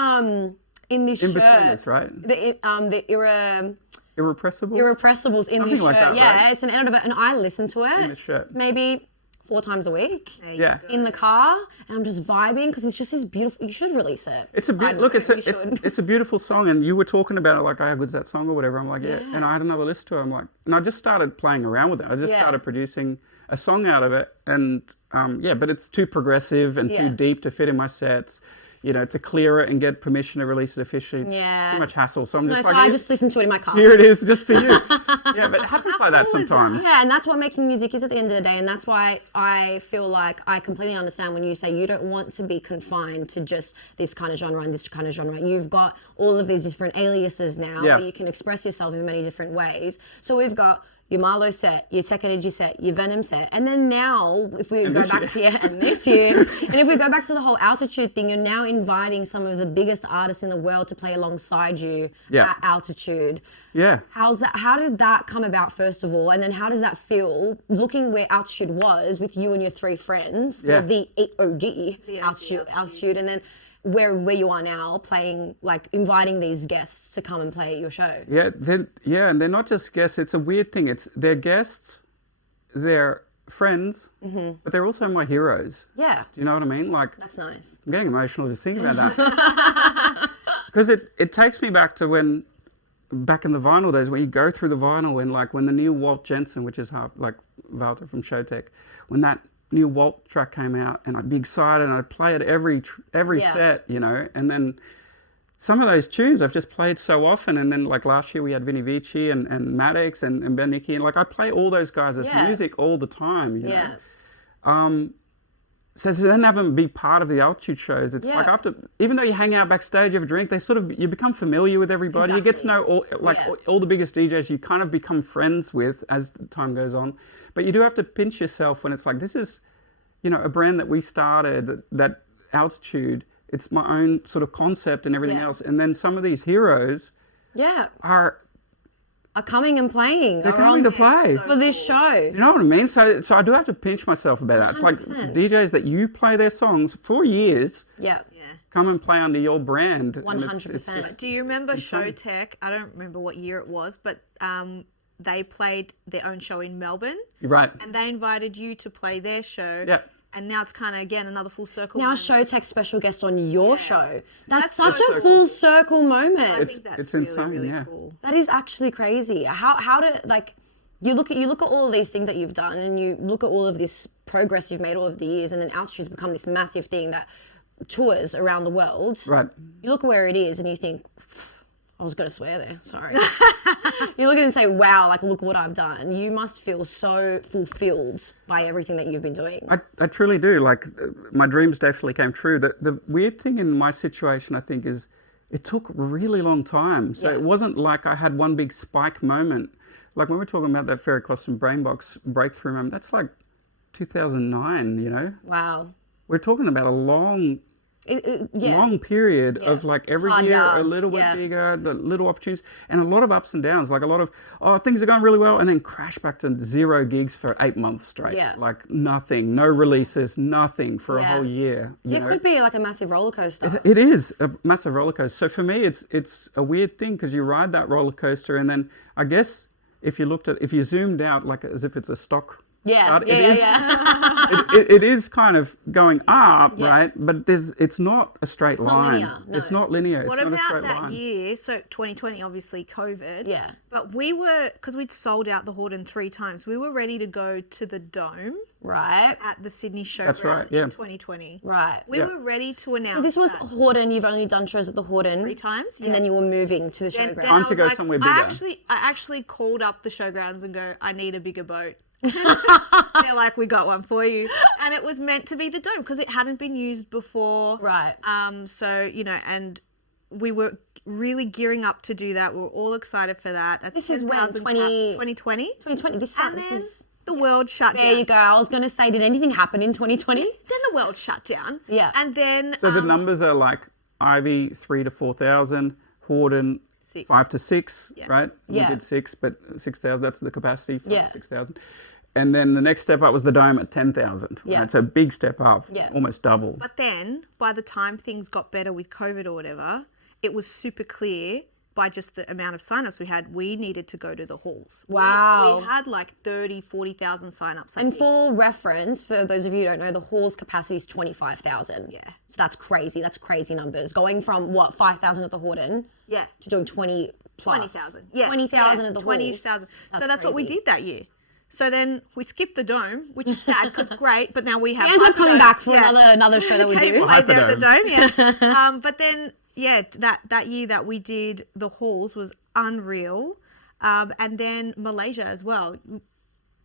in this In shirt. Between Us, right? The era. Irrepressible. Irrepressibles in Something this like shirt. that, Yeah, right? it's an edit of it, and I listen to it In the shirt. maybe 4 times a week. There you Yeah. go. In the car, and I'm just vibing because it's just this beautiful. You should release it. It's a Side look. note, you should. It's a beautiful song, and you were talking about it like, "Oh, how good's that song?" or whatever. I'm like, "Yeah." And I had another listen to it. I'm like, and I just started playing around with it. I just Yeah. started producing a song out of it, and but it's too progressive and Yeah. too deep to fit in my sets. You know, to clear it and get permission to release it officially, it's Yeah. too much hassle. So I'm No, just so like, I just listen to it in my car. here it is, just for you. Yeah, but it happens like that cool is that? sometimes. Yeah, and that's what making music is at the end of the day, and that's why I feel like I completely understand when you say you don't want to be confined to just this kind of genre and this kind of genre. You've got all of these different aliases now Yeah. where you can express yourself in many different ways. So we've got your MaRLo set, your Tech Energy set, your Venom set, and then now if we go this back year. to and this year, and if we go back to the whole altitude thing, you're now inviting some of the biggest artists in the world to play alongside you Yeah. at altitude. Yeah. How's that? How did that come about, first of all, and then how does that feel? Looking where altitude was with you and your 3 friends, Yeah. the OG The OG altitude, and then where you are now, playing like inviting these guests to come and play at your show. Yeah, and they're not just guests. It's a weird thing. They're guests, they're friends, but they're also my heroes. Yeah, Do you know what I mean? Like, that's nice. I'm getting emotional just thinking about that. Because it takes me back to back in the vinyl days, when you go through the vinyl and like when the new Walt Jensen, which is like Walter from Showtech, when that new Walt track came out, and I'd be excited and I'd play it every Yeah. set, you know, and then some of those tunes I've just played so often, and then like last year we had Vinny Vici and Maddox and Ben Nicky, and like I play all those guys as Yeah. music all the time, you Yeah, know. So to then have them be part of the altitude shows, it's like Yeah. after, even though you hang out backstage, you have a drink, you become familiar with everybody. You get to know all the biggest DJs. You kind of become friends with as time goes on. But you do have to pinch yourself when it's like, this is, you know, a brand that we started, that altitude. It's my own sort of concept and everything Yeah. else. And then some of these heroes yeah, are coming and playing. they're coming to play. for this show. You know what I mean? So I do have to pinch myself about that. It's like 100%. DJs that you play their songs for years. Yeah, Come and play under your brand. and 100%. just- Do you remember insane. Showtech? I don't remember what year it was, but they played their own show in Melbourne, Right. and they invited you to play their show. Yeah. And now it's kind of, again, another full circle. now moment. Showtech's special guest on your show. That's That's such so a cool. full circle I moment. think that's it's really, insane, really yeah. cool. That is actually crazy. How do like you look at all of these things that you've done, and you look at all of this progress you've made all of the years, and then altitude's become this massive thing that tours around the world. Right. You look at where it is, and you think, I was gonna swear there. Sorry. You look at it and say, wow, like look what I've done. You must feel so fulfilled by everything that you've been doing. I truly do. Like, my dreams definitely came true. The weird thing in my situation, I think, is it took a really long time. So Yeah. it wasn't like I had one big spike moment. Like when we're talking about that Fairy Costume Brainbox breakthrough moment, that's like 2009, you know? Wow. We're talking about a long period of like every Hard year a yards, little bit yeah. bigger, the little opportunities, and a lot of ups and downs, like a lot of, things are going really well, and then crash back to 0 gigs for 8 months straight. Yeah. Like nothing, no releases, nothing for a Yeah. whole year. You It know? could be like a massive roller coaster. It is a massive roller coaster. So for me, it's a weird thing because you ride that roller coaster, and then I guess if you zoomed out like as if it's a stock. Yeah, chart, yeah, it yeah, is- yeah. it is kind of going up, Yeah. right? But it's not a straight not line. linear, no. It's not linear. What it's not a about straight that line. year? So 2020, obviously COVID. Yeah. But we were, because we'd sold out the Horden 3 times, we were ready to go to the Dome Right. at the Sydney Showground That's right, yeah. in 2020. Right. We Yeah. were ready to announce So this was that Horden. You've only done shows at the Horden 3 times. and then you were moving to the Then showground. I Time to was go like, somewhere I bigger. actually called up the showgrounds and go, I need a bigger boat. They're like, we got one for you. And it was meant to be the Dome because it hadn't been used before. Right. So, you know, and we were really gearing up to do that. We were all excited for that. That's This is when, 2020? 2020. This And this then is. the world shut There down. you go. I was going to say, did anything happen in 2020? Then the world shut down. Yeah. And then So the numbers are like Ivy 3,000 to 4,000, Horden 6. 5 to 6, right? Yeah. We did 6, but 6,000. That's the capacity. 5 Yeah. to 6,000. And then the next step up was the Dome at 10,000. Yeah. Right? So a big step up. Yeah. Almost double. But then by the time things got better with COVID or whatever, it was super clear by just the amount of signups we had, we needed to go to the halls. Wow. We had like 30, 40,000 signups. And for reference, for those of you who don't know, the hall's capacity is 25,000. Yeah. So that's crazy. That's crazy numbers. Going from 5,000 at the Horden Yeah. to doing 20 plus. 20,000. Yeah. 20,000 at the halls. 20,000. So that's what we crazy. did that year. So then we skipped the dome, which is sad because great, but now we have. We ended up coming Hyperdome. back for another show that we Came do. played there at the Hyperdome. dome, yeah. But then, that year that we did the halls was unreal. And then Malaysia as well.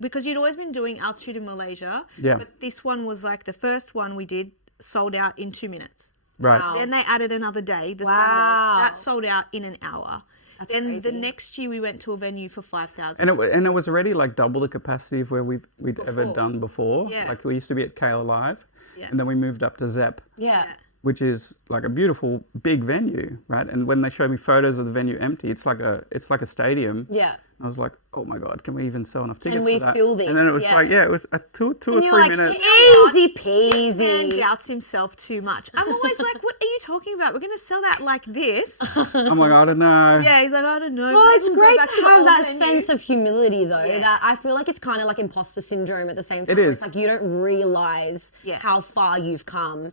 Because you'd always been doing altitude in Malaysia. Yeah. But this one was like the first one we did sold out in 2 minutes. Right. Wow. Then they added another day, the Wow. Sunday. That sold out in an hour. That's then crazy. the next year we went to a venue for 5,000. And it was already like double the capacity of where we'd ever done before. Yeah. Like we used to be at KL Live, Yeah. and then we moved up to Zep, Yeah. which is like a beautiful big venue, right? And when they showed me photos of the venue empty, it's like a stadium. Yeah. I was like, oh my God, can we even sell enough tickets we for that? fill And then it this? was Yeah. like, it was two or And you're 3 like, minutes. easy This man peasy. doubts himself too much. I'm always like, what are you talking about? We're going to sell that like this. I'm like, I don't know. Yeah, he's like, I don't know. Well, Maybe it's we'll go great back to the have old that venue. sense of humility, though, Yeah. that I feel like it's kind of like imposter syndrome at the same time. It is. It's like you don't realize Yeah. how far you've come.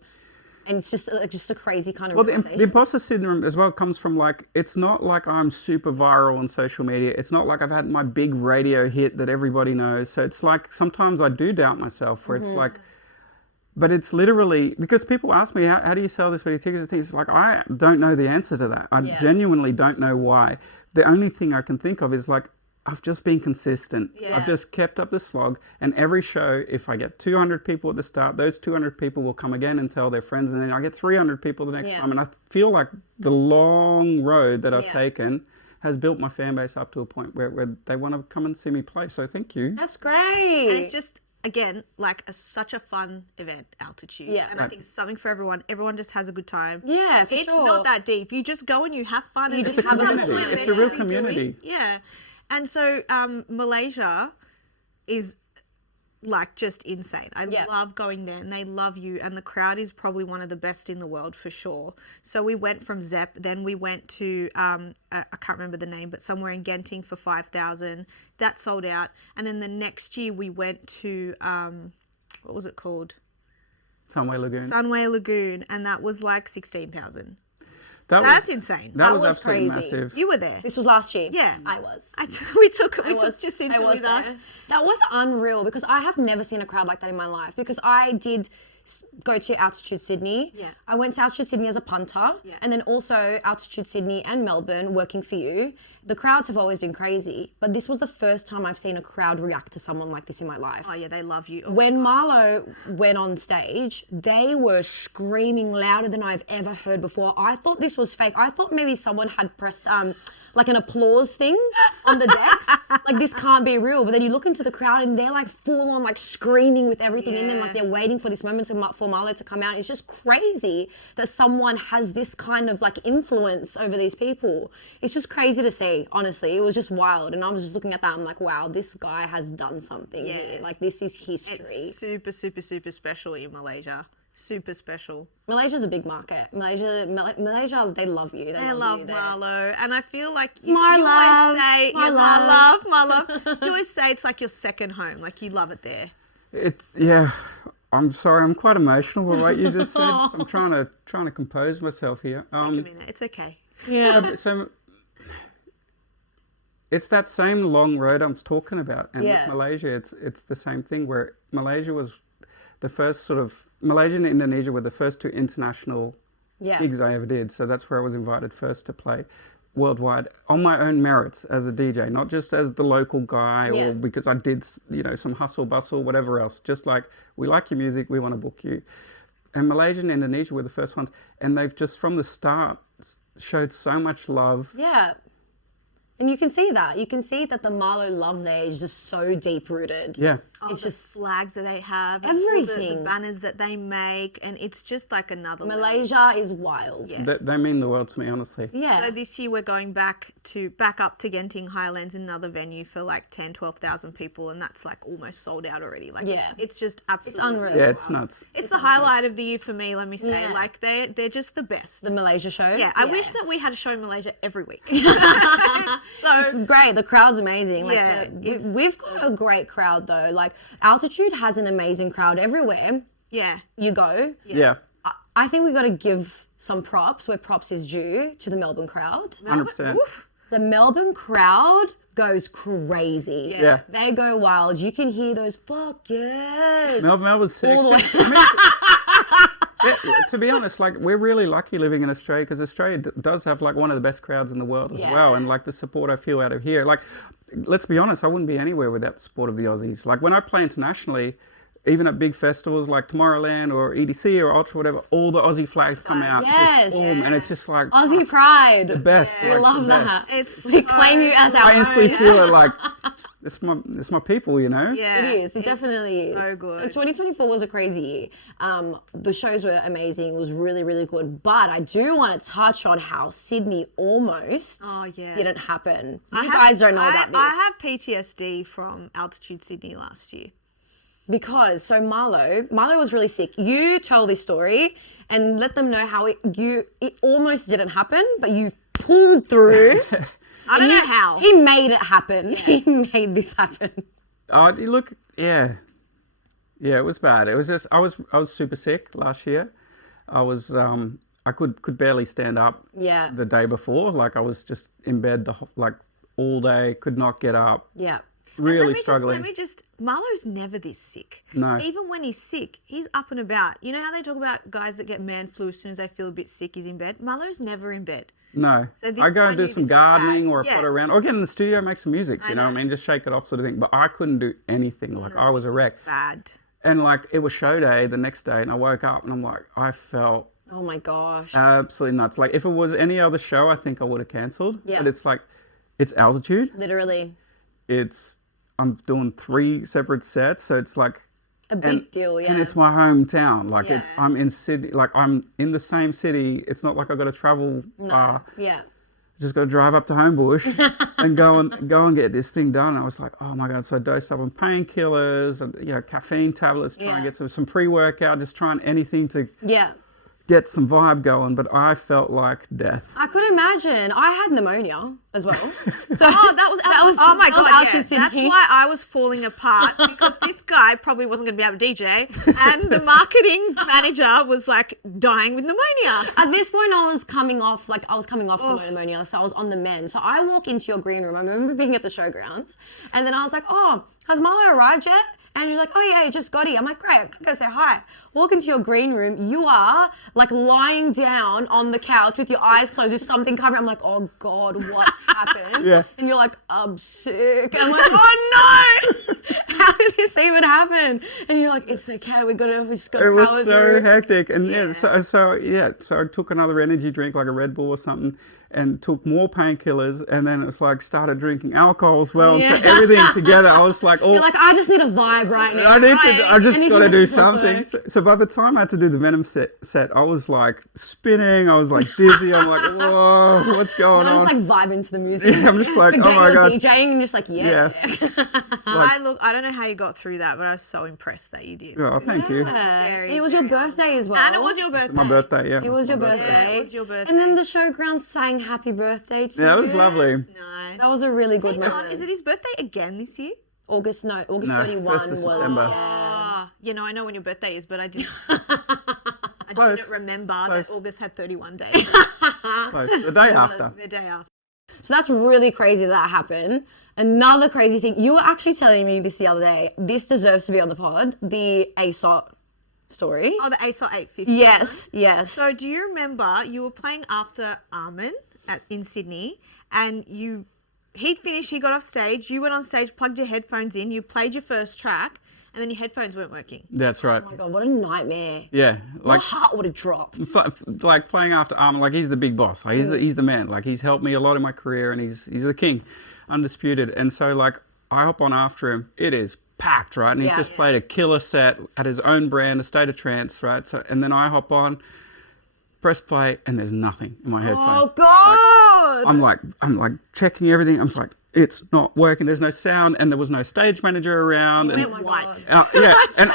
And it's just a crazy kind of Well, the realization. imposter syndrome as well comes from like, it's not like I'm super viral on social media. It's not like I've had my big radio hit that everybody knows. So it's like sometimes I do doubt myself where it's like, but it's literally because people ask me, how do you sell this many tickets? And things like, I don't know the answer to that. I Yeah. genuinely don't know why. The only thing I can think of is like, I've just been consistent. Yeah. I've just kept up the slog. And every show, if I get 200 people at the start, those 200 people will come again and tell their friends. And then I get 300 people the next Yeah. time. And I feel like the long road that I've Yeah. taken has built my fan base up to a point where they want to come and see me play. So thank you. That's And great. it's just, again, like such a fun event, altitude. Yeah. And I think it's something for everyone. Everyone just has a good time. Yeah, for It's sure. not that deep. You just go and you have fun. You and just it's have a fun good to time. It's a real be community. doing. Yeah. And so Malaysia is like just insane. I Yeah. love going there and they love you and the crowd is probably one of the best in the world for sure. So we went from Zep, then we went to I can't remember the name, but somewhere in Genting for 5,000. That sold out. And then the next year we went to what was it called? Sunway Lagoon. Sunway Lagoon, and that was like 16,000. That That's was, insane. that was was absolutely crazy. massive. You were there. This was last year. Yeah. I was. We took I was Jacinta I was with us. there. That was unreal because I have never seen a crowd like that in my life because I did go to Altitude Sydney. Yeah. I went to Altitude Sydney as a punter Yeah. and then also Altitude Sydney and Melbourne working for you. The crowds have always been crazy, but this was the first time I've seen a crowd react to someone like this in my life. Oh yeah, they love you. Oh, When MaRLo went on stage, they were screaming louder than I've ever heard before. I thought this was fake. I thought maybe someone had pressed like an applause thing on the decks. Like this can't be real. But then you look into the crowd and they're like full on like screaming with everything in them. Yeah. Like they're waiting for this moment for MaRLo to come out. It's just crazy that someone has this kind of like influence over these people. It's just crazy to see, honestly. It was just wild. And I was just looking at that. I'm like, wow, this guy has done something here. Like this is history. it's super, super, super special in Malaysia. Super special. Malaysia's a big market. Malaysia, they love you. I love you there. MaRLo, and I feel like you my always love, say, my yeah, love. my love. You always say it's like your second home. Like you love it there. It's I'm sorry, I'm quite emotional with what you just said. I'm trying to compose myself here. Take a minute. It's okay. Yeah. So it's that same long road I was talking about, and Yeah. with Malaysia, it's the same thing where Malaysia was the first sort of Malaysia and Indonesia were the first two international Yeah. gigs I ever did. So that's where I was invited first to play worldwide on my own merits as a DJ, not just as the local guy Yeah. or because I did, some hustle bustle, whatever else. Just like, we like your music, we want to book you. And Malaysia and Indonesia were the first ones. And they've just from the start showed so much love. Yeah. And you can see that. You can see that the MaRLo love there is just so deep rooted. Yeah. it's the just flags that they have, and all everything. the banners that they make, and it's just like another level. Malaysia is wild. Yeah. They mean the world to me, honestly. So this year we're going back up to Genting Highlands in another venue for like 12,000 people, and that's like almost sold out already. Like it's just absolutely unreal. Yeah, it's nuts. It's the highlight of the year for me, let me say. Yeah. Like they're just the best. The Malaysia show. Yeah, I wish that we had a show in Malaysia every week. It's great. The crowd's amazing. Like Yeah, we've got a great crowd though. Like Altitude has an amazing crowd everywhere yeah. you go. Yeah. I think we got to give some props where props is due to the Melbourne crowd. 100%. Oof. The Melbourne crowd goes crazy. Yeah. They go wild. You can hear those fuck yes. Melbourne's sick. All the way- To be honest, like we're really lucky living in Australia because Australia does have like one of the best crowds in the world as well, and like the support I feel out of here. Like, let's be honest, I wouldn't be anywhere without the support of the Aussies. Like when I play internationally, even at big festivals like Tomorrowland or EDC or Ultra, whatever, all the Aussie flags come out. Yes. Just boom, and it's just like Aussie pride. the best. We like, love the that. best. We claim you as our I instantly own. feel it like it's my people, you know. Yeah. It is. It definitely is. so good. So 2024 was a crazy year. The shows were amazing. It was really, really good. But I do want to touch on how Sydney almost didn't happen. You guys don't know about this. I have PTSD from Altitude Sydney last year. Because MaRLo was really sick. You tell this story and let them know how it almost didn't happen, but you pulled through. I don't know how. He made it happen. He made this happen. Look, yeah, it was bad. It was just I was super sick last year. I was I could barely stand up. Yeah. The day before, like I was just in bed all day, could not get up. Yeah. Really struggling. MaRLo's never this sick. No. Even when he's sick, he's up and about. You know how they talk about guys that get man flu as soon as they feel a bit sick, he's in bed? MaRLo's never in bed. No. So this I go time and do you some just gardening bad. or Yeah. potter around or get in the studio, make some music, you know what I mean? Just shake it off sort of thing. But I couldn't do anything. Like I was a wreck. Bad. And like it was show day the next day and I woke up and I'm like, I felt Oh my gosh. absolutely nuts. Like if it was any other show, I think I would have cancelled. Yeah. But it's like, it's Altitude. Literally. I'm doing 3 separate sets. So it's like, A big deal, yeah. and it's my hometown. Like Yeah. I'm in Sydney, like I'm in the same city. It's not like I've got to travel far. Yeah. Just got to drive up to Homebush and go and get this thing done. I was like, oh my God. So I dosed up on painkillers and, caffeine tablets, trying to get some pre-workout, just trying anything to Yeah. get some vibe going. But I felt like death. I could imagine. I had pneumonia as well. So Oh my God, Altitude yeah. That's Sydney. why I was falling apart because this guy probably wasn't going to be able to DJ and the marketing manager was like dying with pneumonia. At this point, I was coming off from pneumonia, so I was on the mend. So I walk into your green room. I remember being at the showgrounds, and then I was like, "Oh, has MaRLo arrived yet?" And you're like, "Oh yeah, he just got here." I'm like, "Great, I'm gonna go say hi." Walk into your green room. You are like lying down on the couch with your eyes closed with something covering. I'm like, "Oh God, what's happened?" Yeah. And you're like, "I'm sick." And I'm like, "Oh no, how did this even happen?" And you're like, "It's okay. We just got to It was power so through." hectic. And so I took another energy drink like a Red Bull or something and took more painkillers and then it's like started drinking alcohol as well. Yeah. And so everything together, I was like, You're like, I just need a vibe right now. I just Anything got to do that's gonna something. work. So by the time I had to do the Venom set, I was like spinning. I was like dizzy. I'm like, whoa, what's going I'm on? just like vibing to the music. I'm just like, oh Forget my your God. DJing and just like, yeah. I don't know how you got through that, but I was so impressed that you did. Oh, thank you. Very, It was your very birthday as well. And it was your birthday. My birthday, yeah. It was your my birthday. it was your birthday. And then the showgrounds sang happy birthday to Yeah, it you. was lovely. Nice. That was a really good Hang on, moment. is it his birthday again this year? August No, 31 1st of was. September. Yeah. I know when your birthday is, but I didn't. I Close. didn't remember Close. that August had 31 days. Close. The day after. The day after. So that's really crazy that happened. Another crazy thing, you were actually telling me this the other day. This deserves to be on the pod. The ASOT story. Oh, the ASOT 850. Yes. So do you remember you were playing after Armin in Sydney and he'd finished, he got off stage, you went on stage, plugged your headphones in, you played your first track and then your headphones weren't working. That's right. Oh my God, what a nightmare. Yeah. My Like heart would have dropped. like playing after Armin, like he's the big boss. Like, he's the man. Like he's helped me a lot in my career and he's the king, undisputed. And so like I hop on after him. It is packed, right? And he just played a killer set at his own brand, A State of Trance, right? So, and then I hop on, press play, and there's nothing in my headphones. Oh God! I'm like checking everything. I'm like, it's not working. There's no sound, and there was no stage manager around. And What? and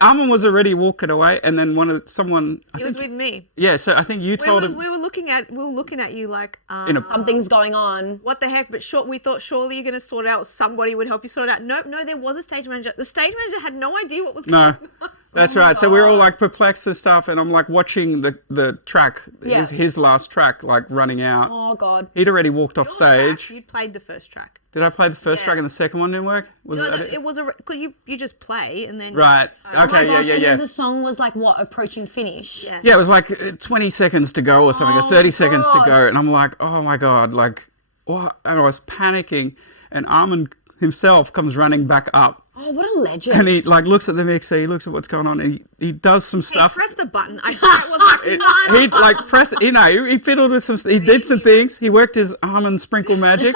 Armin was already walking away, and then someone. He was with me. Yeah, so I think you told him. We were looking at you like, Something's going on. what the heck? But we thought surely you're going to sort it out. Somebody would help you sort it out. Nope, no, there was a stage manager. The stage manager had no idea what was going on. That's right. So we're all like perplexed and stuff, and I'm like watching the track, his last track, like running out. Oh God! He'd already walked off stage. You played the first track. Did I play the first track and the second one didn't work? It was because you just play and then right. Oh my Okay, gosh, and yeah. then the song was like what, approaching finish? Yeah. Yeah, it was like 20 seconds to go or something, or 30 seconds to go, and I'm like, oh my God, like what? And I was panicking, and Armin himself comes running back up. Oh, what a legend! And he like looks at the mixer, he looks at what's going on, and he does some stuff. Press the button. I thought it was like He'd like press, he fiddled with he did some things. He worked his Armin sprinkle magic,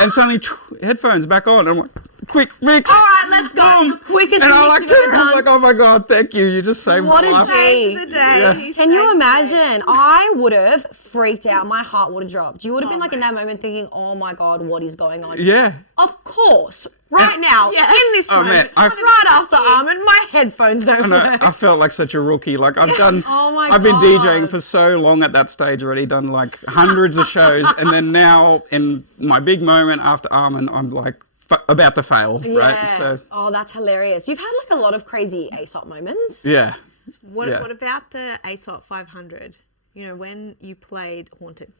and suddenly headphones back on. And I'm like, quick mix. all right, let's go. Boom. Quickest And I mix like, you've ever I'm like, done. oh my God, thank you. You just saved What my a life. G. Saved the day. Yeah. He Can you saved the day. imagine? I would have freaked out. My heart would have dropped. You would have been like in that moment thinking, "Oh my God, what is going on?" Yeah. Of course, right now in this Oh, man, moment, I've- right after Armin, my headphones don't work. I felt like such a rookie. Like I've done, Oh my I've been God. DJing for so long at that stage already, done like hundreds of shows, and then now in my big moment after Armin, I'm like about to fail, right? Yeah. So Oh, that's hilarious. You've had like a lot of crazy ASOP moments. yeah, What Yeah. What about the ASOP 500? You know, when you played Haunted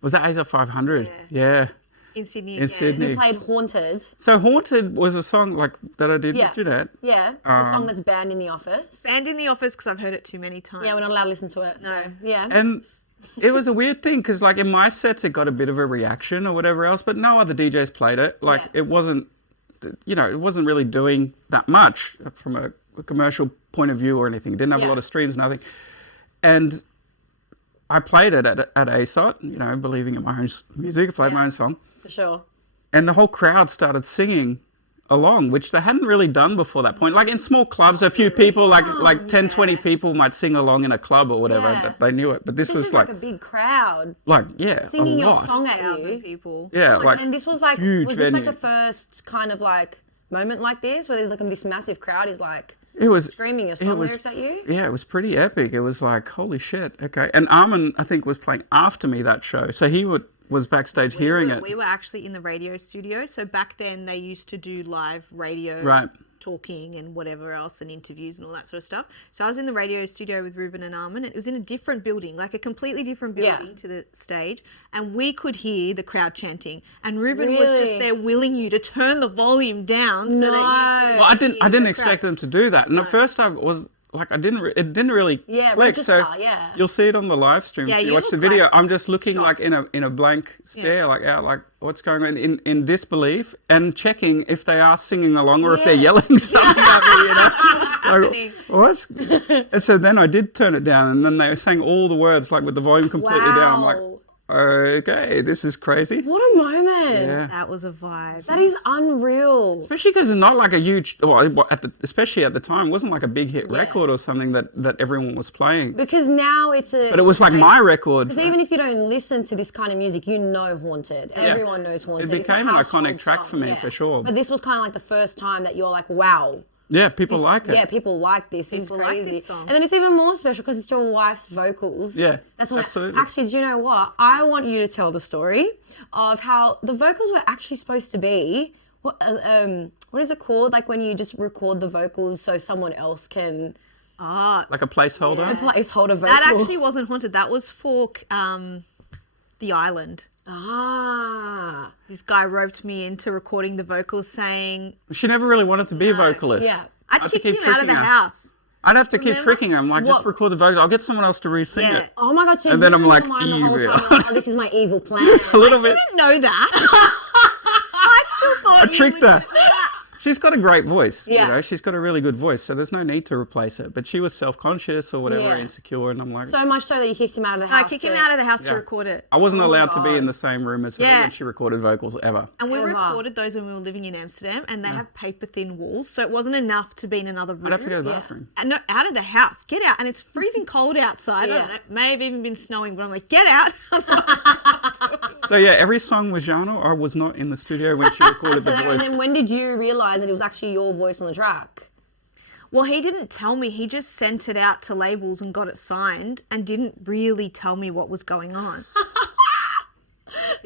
was that ASAP 500? Yeah. in Sydney. In again. Sydney. You played Haunted. So Haunted was a song like that I did Yeah. with Jeanette. Yeah. The song that's banned in the office. Banned in the office because I've heard it too many times. Yeah, we're not allowed to listen to it. No. So, yeah. And it was a weird thing because like in my sets it got a bit of a reaction or whatever else, but no other DJs played it. Like Yeah. it wasn't, it wasn't really doing that much from a commercial point of view or anything. It didn't have a Yeah. lot of streams, nothing. And I played it at ASOT, believing in my own music. I played my own song. For sure. And the whole crowd started singing along, which they hadn't really done before that point. Like in small clubs, a few people, like 10, 20 people might sing along in a club or whatever, Yeah. that they knew it. But this was is like a big crowd a singing your lot. song at 1,000 you. people. Yeah, like And this was like, huge was this like venue. a first kind of like moment like this where there's like this massive crowd is like it was screaming your song lyrics at you? Yeah, it was pretty epic. It was like, holy shit, okay. And Armin, I think, was playing after me that show, so he was backstage hearing it. We were actually in the radio studio. So back then they used to do live radio Right. talking and whatever else and interviews and all that sort of stuff. So I was in the radio studio with Ruben and Armin. It was in a different building, like a completely different building to the stage. And we could hear the crowd chanting. And Ruben was just Really? there willing you to turn the volume down so that you could Well, I didn't hear the expect crowd. them to do that. And at first I was like, it didn't really click. So register, yeah. you'll see it on the live stream Yeah, if you you watch the look video. like I'm just looking like in a blank stare, like out, like what's going on in disbelief and checking if they are singing along or if they're yelling something at me, Like, what? And so then I did turn it down, and then they were saying all the words like with the volume completely down. I'm like, Wow. okay, this is crazy. What a moment. Yeah. That was a vibe. That is unreal. Especially because it's not like a huge, especially at the time, it wasn't like a big hit record or something that everyone was playing. Because now it's a... But it was like my record. Because even if you don't listen to this kind of music, you know Haunted. Everyone knows Haunted. It It's a became an household iconic track song, for me, for sure. But this was kind of like the first time that you're like, wow. Yeah, people like it. Yeah, people like this. This is People like crazy. this song. And then it's even more special because it's your wife's vocals. Yeah, That's what absolutely. Actually, do you know what? I want you to tell the story of how the vocals were actually supposed to be. What is it called? Like when you just record the vocals so someone else can Like a placeholder. placeholder vocal. That actually wasn't Haunted. That was for The Island. Ah. This guy roped me into recording the vocals saying, She never really wanted to be a vocalist. Yeah. I'd have to kicked keep him out of tricking the her. house. I'd have to keep Remember? tricking her. I'm like, just What? record the vocals. I'll get someone else to re-sing Yeah. it. Oh my God. So And then you I'm were in like, your mind the whole evil. time, like, oh, this is my evil plan. A little bit. I didn't know that. I still thought I tricked her. She's got a great voice. Yeah. You know, she's got a really good voice, so there's no need to replace it. But she was self-conscious or whatever, Yeah. insecure, and I'm like, So much so that you kicked him out of the I house. kicked him out of the house to record it. I wasn't Oh my allowed to be God. in the same room as her Yeah. when she recorded vocals ever. And we Ever. recorded those when we were living in Amsterdam, and they have paper thin walls, so it wasn't enough to be in another room. I'd have to go to the bathroom. And no, out of the house. Get out. And it's freezing cold outside. I don't Yeah. know. It may have even been snowing, but I'm like, get out. So yeah, every song was Jana. I was not in the studio when she recorded So the then, voice. and then when did you realise that it was actually your voice on the track? Well, he didn't tell me. He just sent it out to labels and got it signed and didn't really tell me what was going on.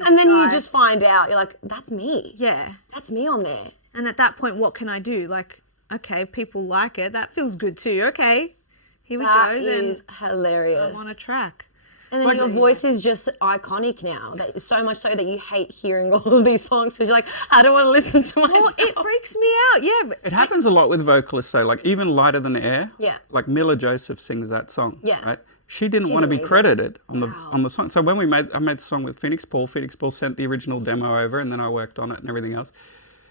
And then you guy. just find out, you're like, that's me. Yeah. That's me on there. And at that point, what can I do? Like, okay, people like it. That feels good too. Okay, here we That go. Then is hilarious. I'm on a track. And then your voice is just iconic now. That so much so that you hate hearing all of these songs because you're like, I don't want to listen to myself. Well, it freaks me out. Yeah. But It happens a lot with vocalists though, like even Lighter Than Air. Yeah. Like Mila Joseph sings that song. Yeah. Right? She didn't She's want to be amazing. credited on the song. So when I made the song with Phoenix Paul sent the original demo over and then I worked on it and everything else.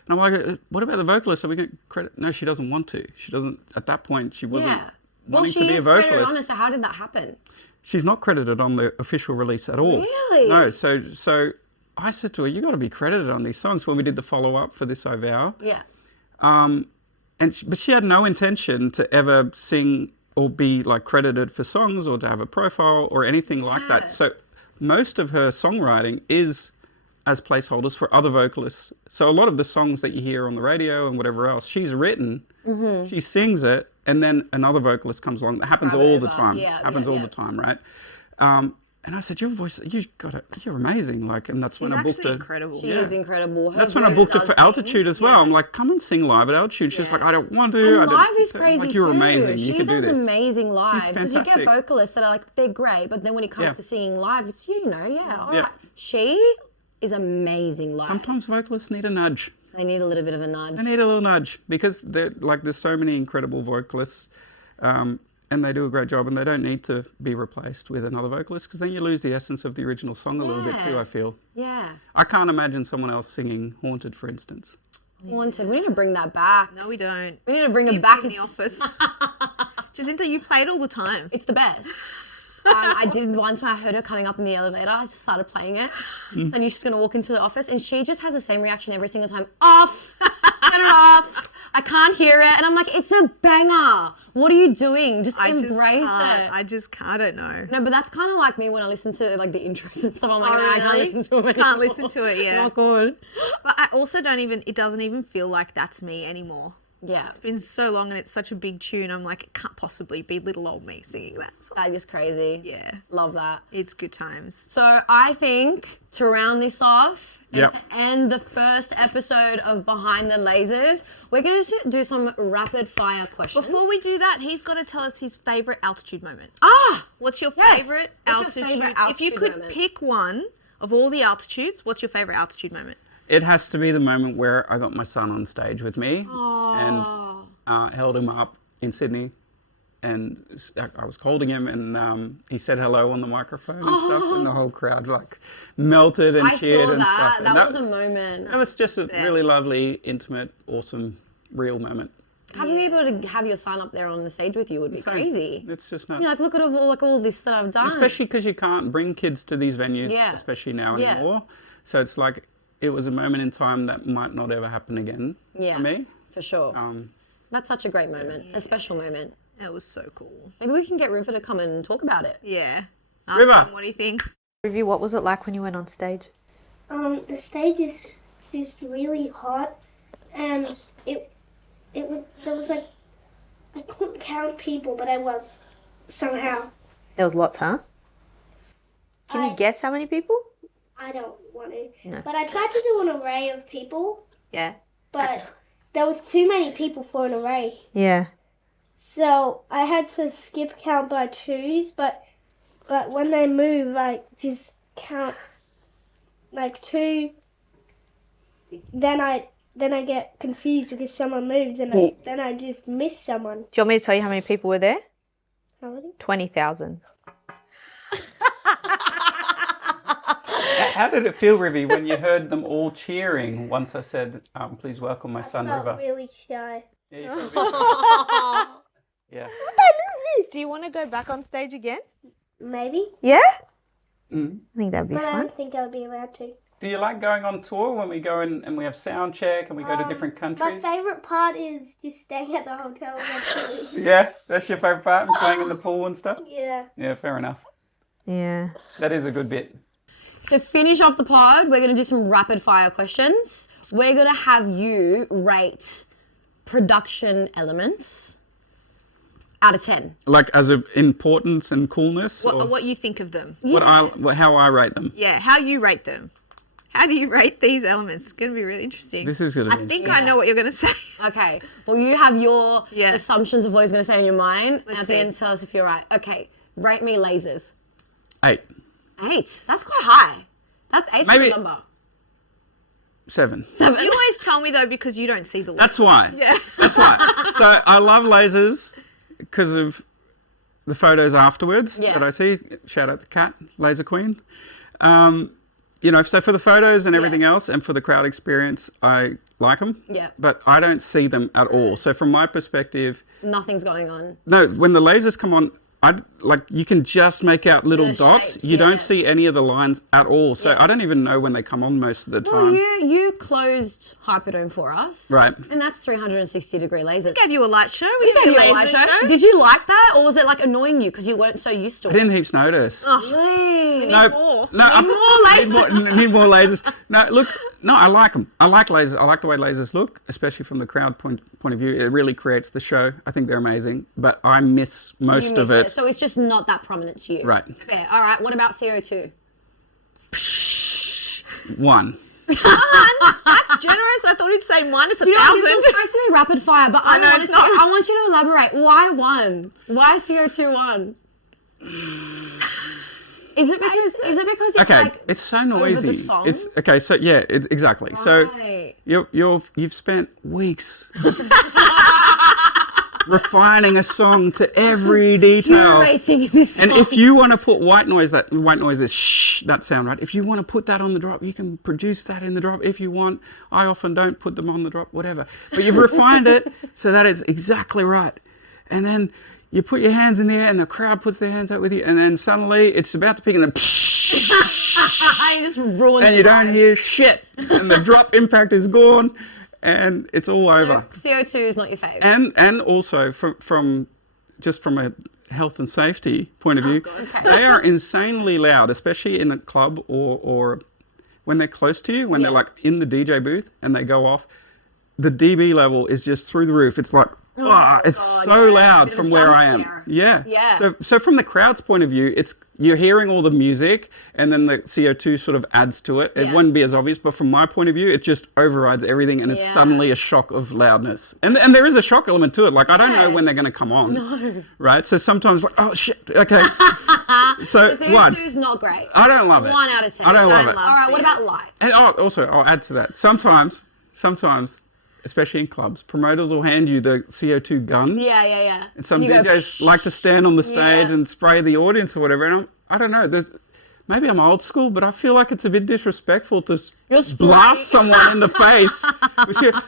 And I'm like, what about the vocalist? Are we going to credit? No, she doesn't want to. She doesn't, at that point, she wasn't Yeah. Well, wanting she to be a is credited vocalist. on it, so how did that happen? She's not credited on the official release at all. Really? No. So I said to her, you got to be credited on these songs when we did the follow-up for This I Vow. Yeah. But she had no intention to ever sing or be like credited for songs or to have a profile or anything like Yeah. that. So most of her songwriting is as placeholders for other vocalists. So a lot of the songs that you hear on the radio and whatever else, she's written, she sings it, and then another vocalist comes along. That happens Grab it all the over. time. Yeah, happens yeah, all yeah. the time, right? And I said, your voice, you're amazing. Like, and that's she's when I booked actually her. incredible. She is incredible. Her That's when I voice booked her does for Altitude things. as well. I'm like, come and sing live at Altitude. She's Yeah. like, I don't want to. And I live don't, is crazy like, you're too. amazing. She You can do does this. amazing live because you get fantastic. vocalists that are like they're great, but then when it comes Yeah. to singing live, it's all Yeah. right. She is amazing live. Sometimes vocalists need a nudge. They need a little bit of a nudge. They need a little nudge because there's so many incredible vocalists, and they do a great job, and they don't need to be replaced with another vocalist because then you lose the essence of the original song a little bit too. Yeah. I feel. Yeah. I can't imagine someone else singing "Haunted," for instance. Haunted. We need to bring that back. No, we don't. We need to bring it Skip back. in the office. Jacinta, you play it all the time. It's the best. I did once when I heard her coming up in the elevator. I just started playing it. So I knew she's going to walk into the office, and she just has the same reaction every single time. Off! Turn it off! I can't hear it. And I'm like, it's a banger. What are you doing? Just embrace it. I just can't. I don't know. No, but that's kind of like me when I listen to like the intros and stuff. I'm like, Oh, no, I can't really? listen to it. Can't listen to it, yeah. Not good. But I also don't even, it doesn't even feel like that's me anymore. Yeah, It's been so long and it's such a big tune. I'm like, it can't possibly be little old me singing that song. that is crazy. Yeah, Love that. it's good times. So I think to round this off and Yep. to end the first episode of Behind the Lasers, we're going to do some rapid fire questions. Before we do that, he's got to tell us his favourite altitude moment. What's your Yes. favourite What's your altitude? favourite If you altitude could moment? pick one of all the altitudes, what's your favourite altitude moment? It has to be the moment where I got my son on stage with me and held him up in Sydney. And I was holding him, and he said hello on the microphone and stuff, and the whole crowd like melted and I cheered saw and that. stuff. And That was a moment. that was just a really lovely, intimate, awesome, real moment. Having been able to have your son up there on the stage with you would be So, crazy. It's just nuts. You're like, look at all this that I've done. Especially because you can't bring kids to these venues, Yeah. especially now Yeah. anymore. So it's like it was a moment in time that might not ever happen again Yeah. for me. For sure. Um, That's such a great moment, a special moment. It was so cool. Maybe we can get River to come and talk about it. Yeah. Ask River. him what he thinks. Review, what was it like when you went on stage? The stage is just really hot, and there was like, I couldn't count people, but I was somehow. There was lots, huh? Can you guess how many people? I don't want to. No. But I tried to do an array of people, Yeah. but there was too many people for an array. Yeah. So I had to skip count by twos, but when they move, I just count like two. Then I get confused because someone moves, and then I just miss someone. Do you want me to tell you how many people were there? How many? 20,000. How did it feel, Rivy, when you heard them all cheering once I said, please welcome my son, Felt River? really shy. Yeah, you felt really- yeah. Do you want to go back on stage again? Maybe, Yeah? Mm. I think that'd be but I fun. don't think I'll be allowed to. Do you like going on tour when we go in and we have sound check and we go to different My countries? favourite part is just staying at the hotel and watching. Yeah, that's your favourite part, and playing in the pool and stuff? Yeah. Yeah, fair enough. Yeah. That is a good bit. To finish off the pod, we're going to do some rapid fire questions. We're going to have you rate production elements out of 10. Like as of importance and coolness? or What you think of them? how I rate them? Yeah, how you rate them. How do you rate these elements? It's going to be really interesting. This is going to I be think I know what you're going to say. Okay. Well, you have your Yeah. assumptions of what he's going to say in your mind. Let's At the see. end, tell us if you're right. Okay. Rate me lasers. 8, 8. That's quite high. That's 8's a Maybe- good number. 7. 7. You always tell me though because you don't see the light. That's why. Yeah. That's why. So I love lasers because of the photos afterwards Yeah. that I see. Shout out to Kat, Laser Queen. So for the photos and everything else and for the crowd experience, I like them. Yeah. But I don't see them at all. So from my perspective, Nothing's going on. no, when the lasers come on, you can just make out little The dots. shapes, You yeah. don't see any of the lines at all. So I don't even know when they come on most of the Well, time. you closed Hyperdome for us. Right. And that's 360-degree lasers. Gave you a light show. We gave you a light laser show. Did you like that? Or was it like annoying you because you weren't so used to I it? didn't heaps notice. Really? No, more. no, Need more lasers. Need more lasers. No, look, no, I like them. I like lasers. I like the way lasers look, especially from the crowd point of view. It really creates the show. I think they're amazing, but I miss most You of miss it. So it's just not that prominent to you. Right. Fair. All right. What about CO2? 1. That's generous. I thought he'd say minus You know, this 1,000. was supposed to be rapid fire, but I know, want it's to. not. I want you to elaborate. Why 1? Why CO2 1? Is it because it's Okay, like it's so over noisy. the song? It's okay. So yeah, it's exactly. So Right. you've spent weeks refining a song to every detail. curating this song? And if you want to put white noise is shh, that sound, right? If you want to put that on the drop, you can produce that in the drop if you want. I often don't put them on the drop, whatever. But you've refined it so that it's exactly right. And then you put your hands in the air and the crowd puts their hands out with you. And then suddenly it's about to pick and then I just ruined and the you don't vibe. hear shit. And the drop impact is gone and it's all over. CO2 is not your fave. And also from a health and safety point of view, they are insanely loud, especially in a club or when they're close to you, when they're like in the DJ booth and they go off. The dB level is just through the roof. It's like, it's God, so yeah. loud Bit of from a where jump I am. scare. Yeah. Yeah. So from the crowd's point of view, you're hearing all the music and then the CO2 sort of adds to it. It Yeah. wouldn't be as obvious, but from my point of view, it just overrides everything and it's Yeah. suddenly a shock of loudness. And there is a shock element to it. Like, I don't know Yeah. when they're going to come on. No. Right? So sometimes like, oh shit, okay. So CO2 1. is not great. I don't love it. 1 out of 10. I don't love it. All right. What about lights? And also, I'll add to that. Sometimes, especially in clubs, promoters will hand you the CO2 gun. Yeah. And some You go, DJs like to stand on the stage Yeah. and spray the audience or whatever. And I don't know. Maybe I'm old school, but I feel like it's a bit disrespectful to You're blast someone in the face.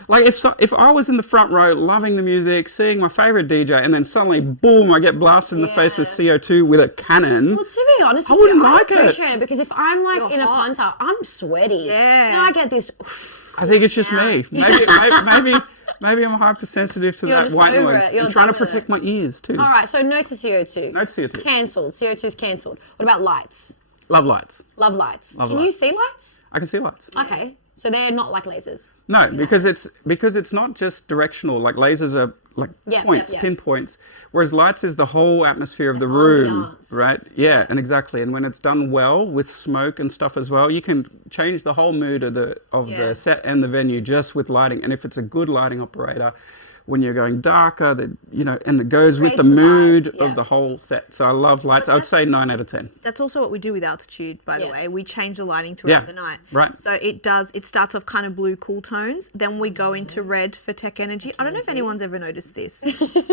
Like if I was in the front row loving the music, seeing my favorite DJ, and then suddenly, boom, I get blasted in the face with CO2 with a cannon. Well, to be honest I with you, wouldn't I like it. appreciate it because if I'm like You're in a hot. punter, I'm sweaty. Yeah. And I get this. I think it's just me. Maybe I'm hypersensitive to You're that just white over noise. it. You're I'm trying to done with protect it. my ears too. All right, so no to CO2. No to CO2. Cancelled. CO2's cancelled. What about lights? Love lights. Love lights. Love Can you lights. see lights? I can see lights. Okay, so they're not like lasers. No, because it's not just directional. Like lasers are like Yeah, points, yeah. pinpoints, whereas lights is the whole atmosphere of the room, ambiance. right? Yeah, and exactly. And when it's done well with smoke and stuff as well, you can change the whole mood of the Yeah. set and the venue just with lighting. And if it's a good lighting operator, when you're going darker, that and it goes with the Creates the vibe, mood yeah. of the whole set. So I love lights. I would say 9 out of 10. That's also what we do with altitude, by the Yeah. way. We change the lighting throughout Yeah, the night. right. So it starts off kind of blue, cool tones. Then we go into red for tech energy. I don't know if anyone's ever noticed this.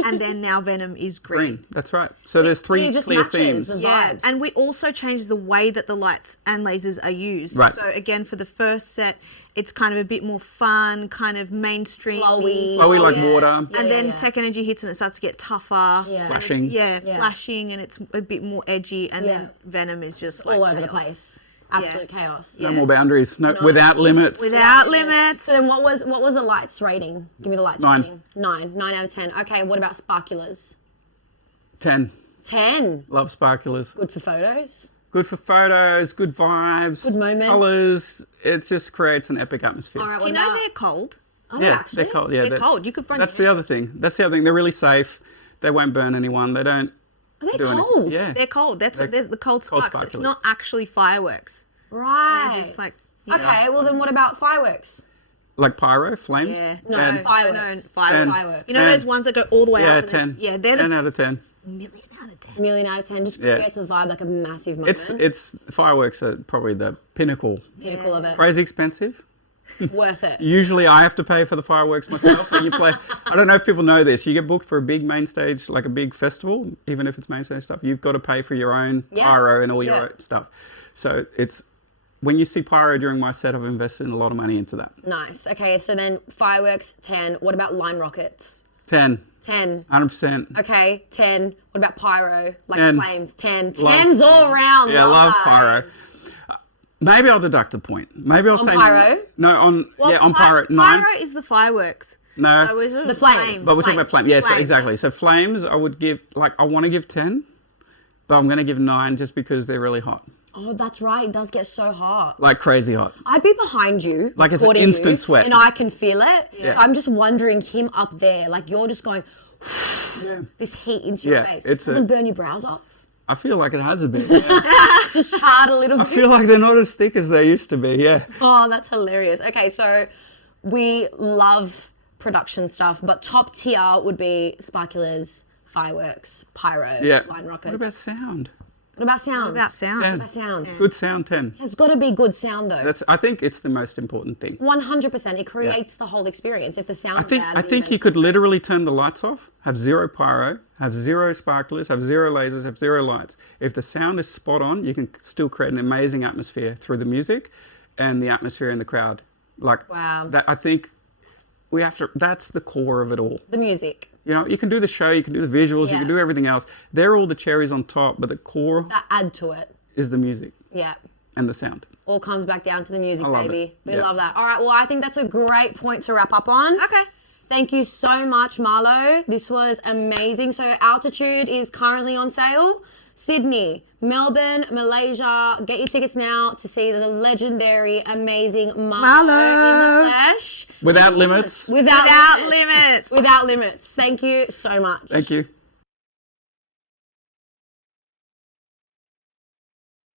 And then now Venom is green. Green. That's right. So there's 3 it just clear matches themes. the Yeah, vibes. and we also change the way that the lights and lasers are used. Right. So again, for the first set, it's kind of a bit more fun, kind of mainstream. Flowy. Oh, we like Yeah. water. And Yeah, then yeah. tech energy hits and it starts to get tougher. Yeah. And it's- Flashing. Yeah, Yeah. flashing, and it's a bit more edgy. And Yeah. then Venom is just like all over the chaos. place. Absolute chaos. No more boundaries. No, without limits. Without limits. So then what was the lights rating? Give me the lights 9. rating. 9 out of 10. Okay, what about sparkulars? 10. 10. Love sparklers. Good for photos. Good for photos, good vibes, Good moment. colours. It just creates an epic atmosphere. All right, Do what you know about? they're cold? Oh, Yeah, actually? they're cold. Yeah, They're cold. You could bring That's your the other thing. They're really safe. They won't burn anyone. They don't Are they do anything. cold? Yeah. They're cold. That's what there's the cold cold sparks. It's sparklers. not actually fireworks. Right. They're just like Okay, well then what about fireworks? Like pyro, flames. yeah. No, 10. fireworks. fireworks. Fireworks. You know 10. those ones that go all the way Yeah, up? and 10. then- Yeah, they're 10 the out of 10. million out of 10. Million out of 10. Just Yeah. creates a vibe like a massive moment. It's fireworks are probably the pinnacle. Pinnacle of it. Crazy expensive. Worth it. Usually I have to pay for the fireworks myself. When you play, I don't know if people know this. You get booked for a big main stage, like a big festival, even if it's main stage stuff. You've got to pay for your own Yeah. pyro and all your Yeah. own stuff. So it's when you see pyro during my set, I've invested a lot of money into that. Nice. Okay, so then fireworks 10. What about line rockets? 10, 10. 100%. Okay, 10. What about pyro? Like 10. flames? 10. Love- 10's all round. Yeah, I love that. pyro. Maybe I'll deduct a point. Maybe I'll say pyro? No, on on pyro. 9. Pyro is the fireworks. No. So we're The flames. But we're talking about Flames. flames. Yeah, so Flames. exactly. So flames, I would give, I want to give 10, but I'm going to give 9 just because they're really hot. Oh, that's right. It does get so hot. Like crazy hot. I'd be behind you. Like it's an recording instant you, sweat. And I can feel it. Yeah. So I'm just wondering him up there. Like you're just going, Yeah. this heat into your Yeah, face. it's Doesn't burn your brows off. I feel like it has a bit. Yeah. Just charred a little I bit. feel like they're not as thick as they used to be. Yeah. Oh, that's hilarious. Okay, so we love production stuff, but top tier would be sparklers, fireworks, pyro, Yeah. line rockets. What about sound? What about sound? What about sound? 10. What about sound? Good sound, 10. There's got to be good sound though. I think it's the most important thing. 100%. It creates the whole experience. If the sound's bad, I the think you event's could not. literally turn the lights off, have 0 pyro, have 0 sparklers, have 0 lasers, have 0 lights. If the sound is spot on, you can still create an amazing atmosphere through the music and the atmosphere in the crowd. Like Wow. that, I think we have to. That's the core of it all. The music You know, you can do the show, you can do the visuals, you Yeah. can do everything else. They're all the cherries on top, but the core that add to it. is the music Yeah. and the sound. All comes back down to the music, I love it. baby. We Yeah. love that. All right, well, I think that's a great point to wrap up on. Okay. Thank you so much, MaRLo. This was amazing. So Altitude is currently on sale. Sydney, Melbourne, Malaysia. Get your tickets now to see the legendary, amazing MaRLo in the flesh. Without limits. Without Without limits. limits. Without limits. Thank you so much. Thank you.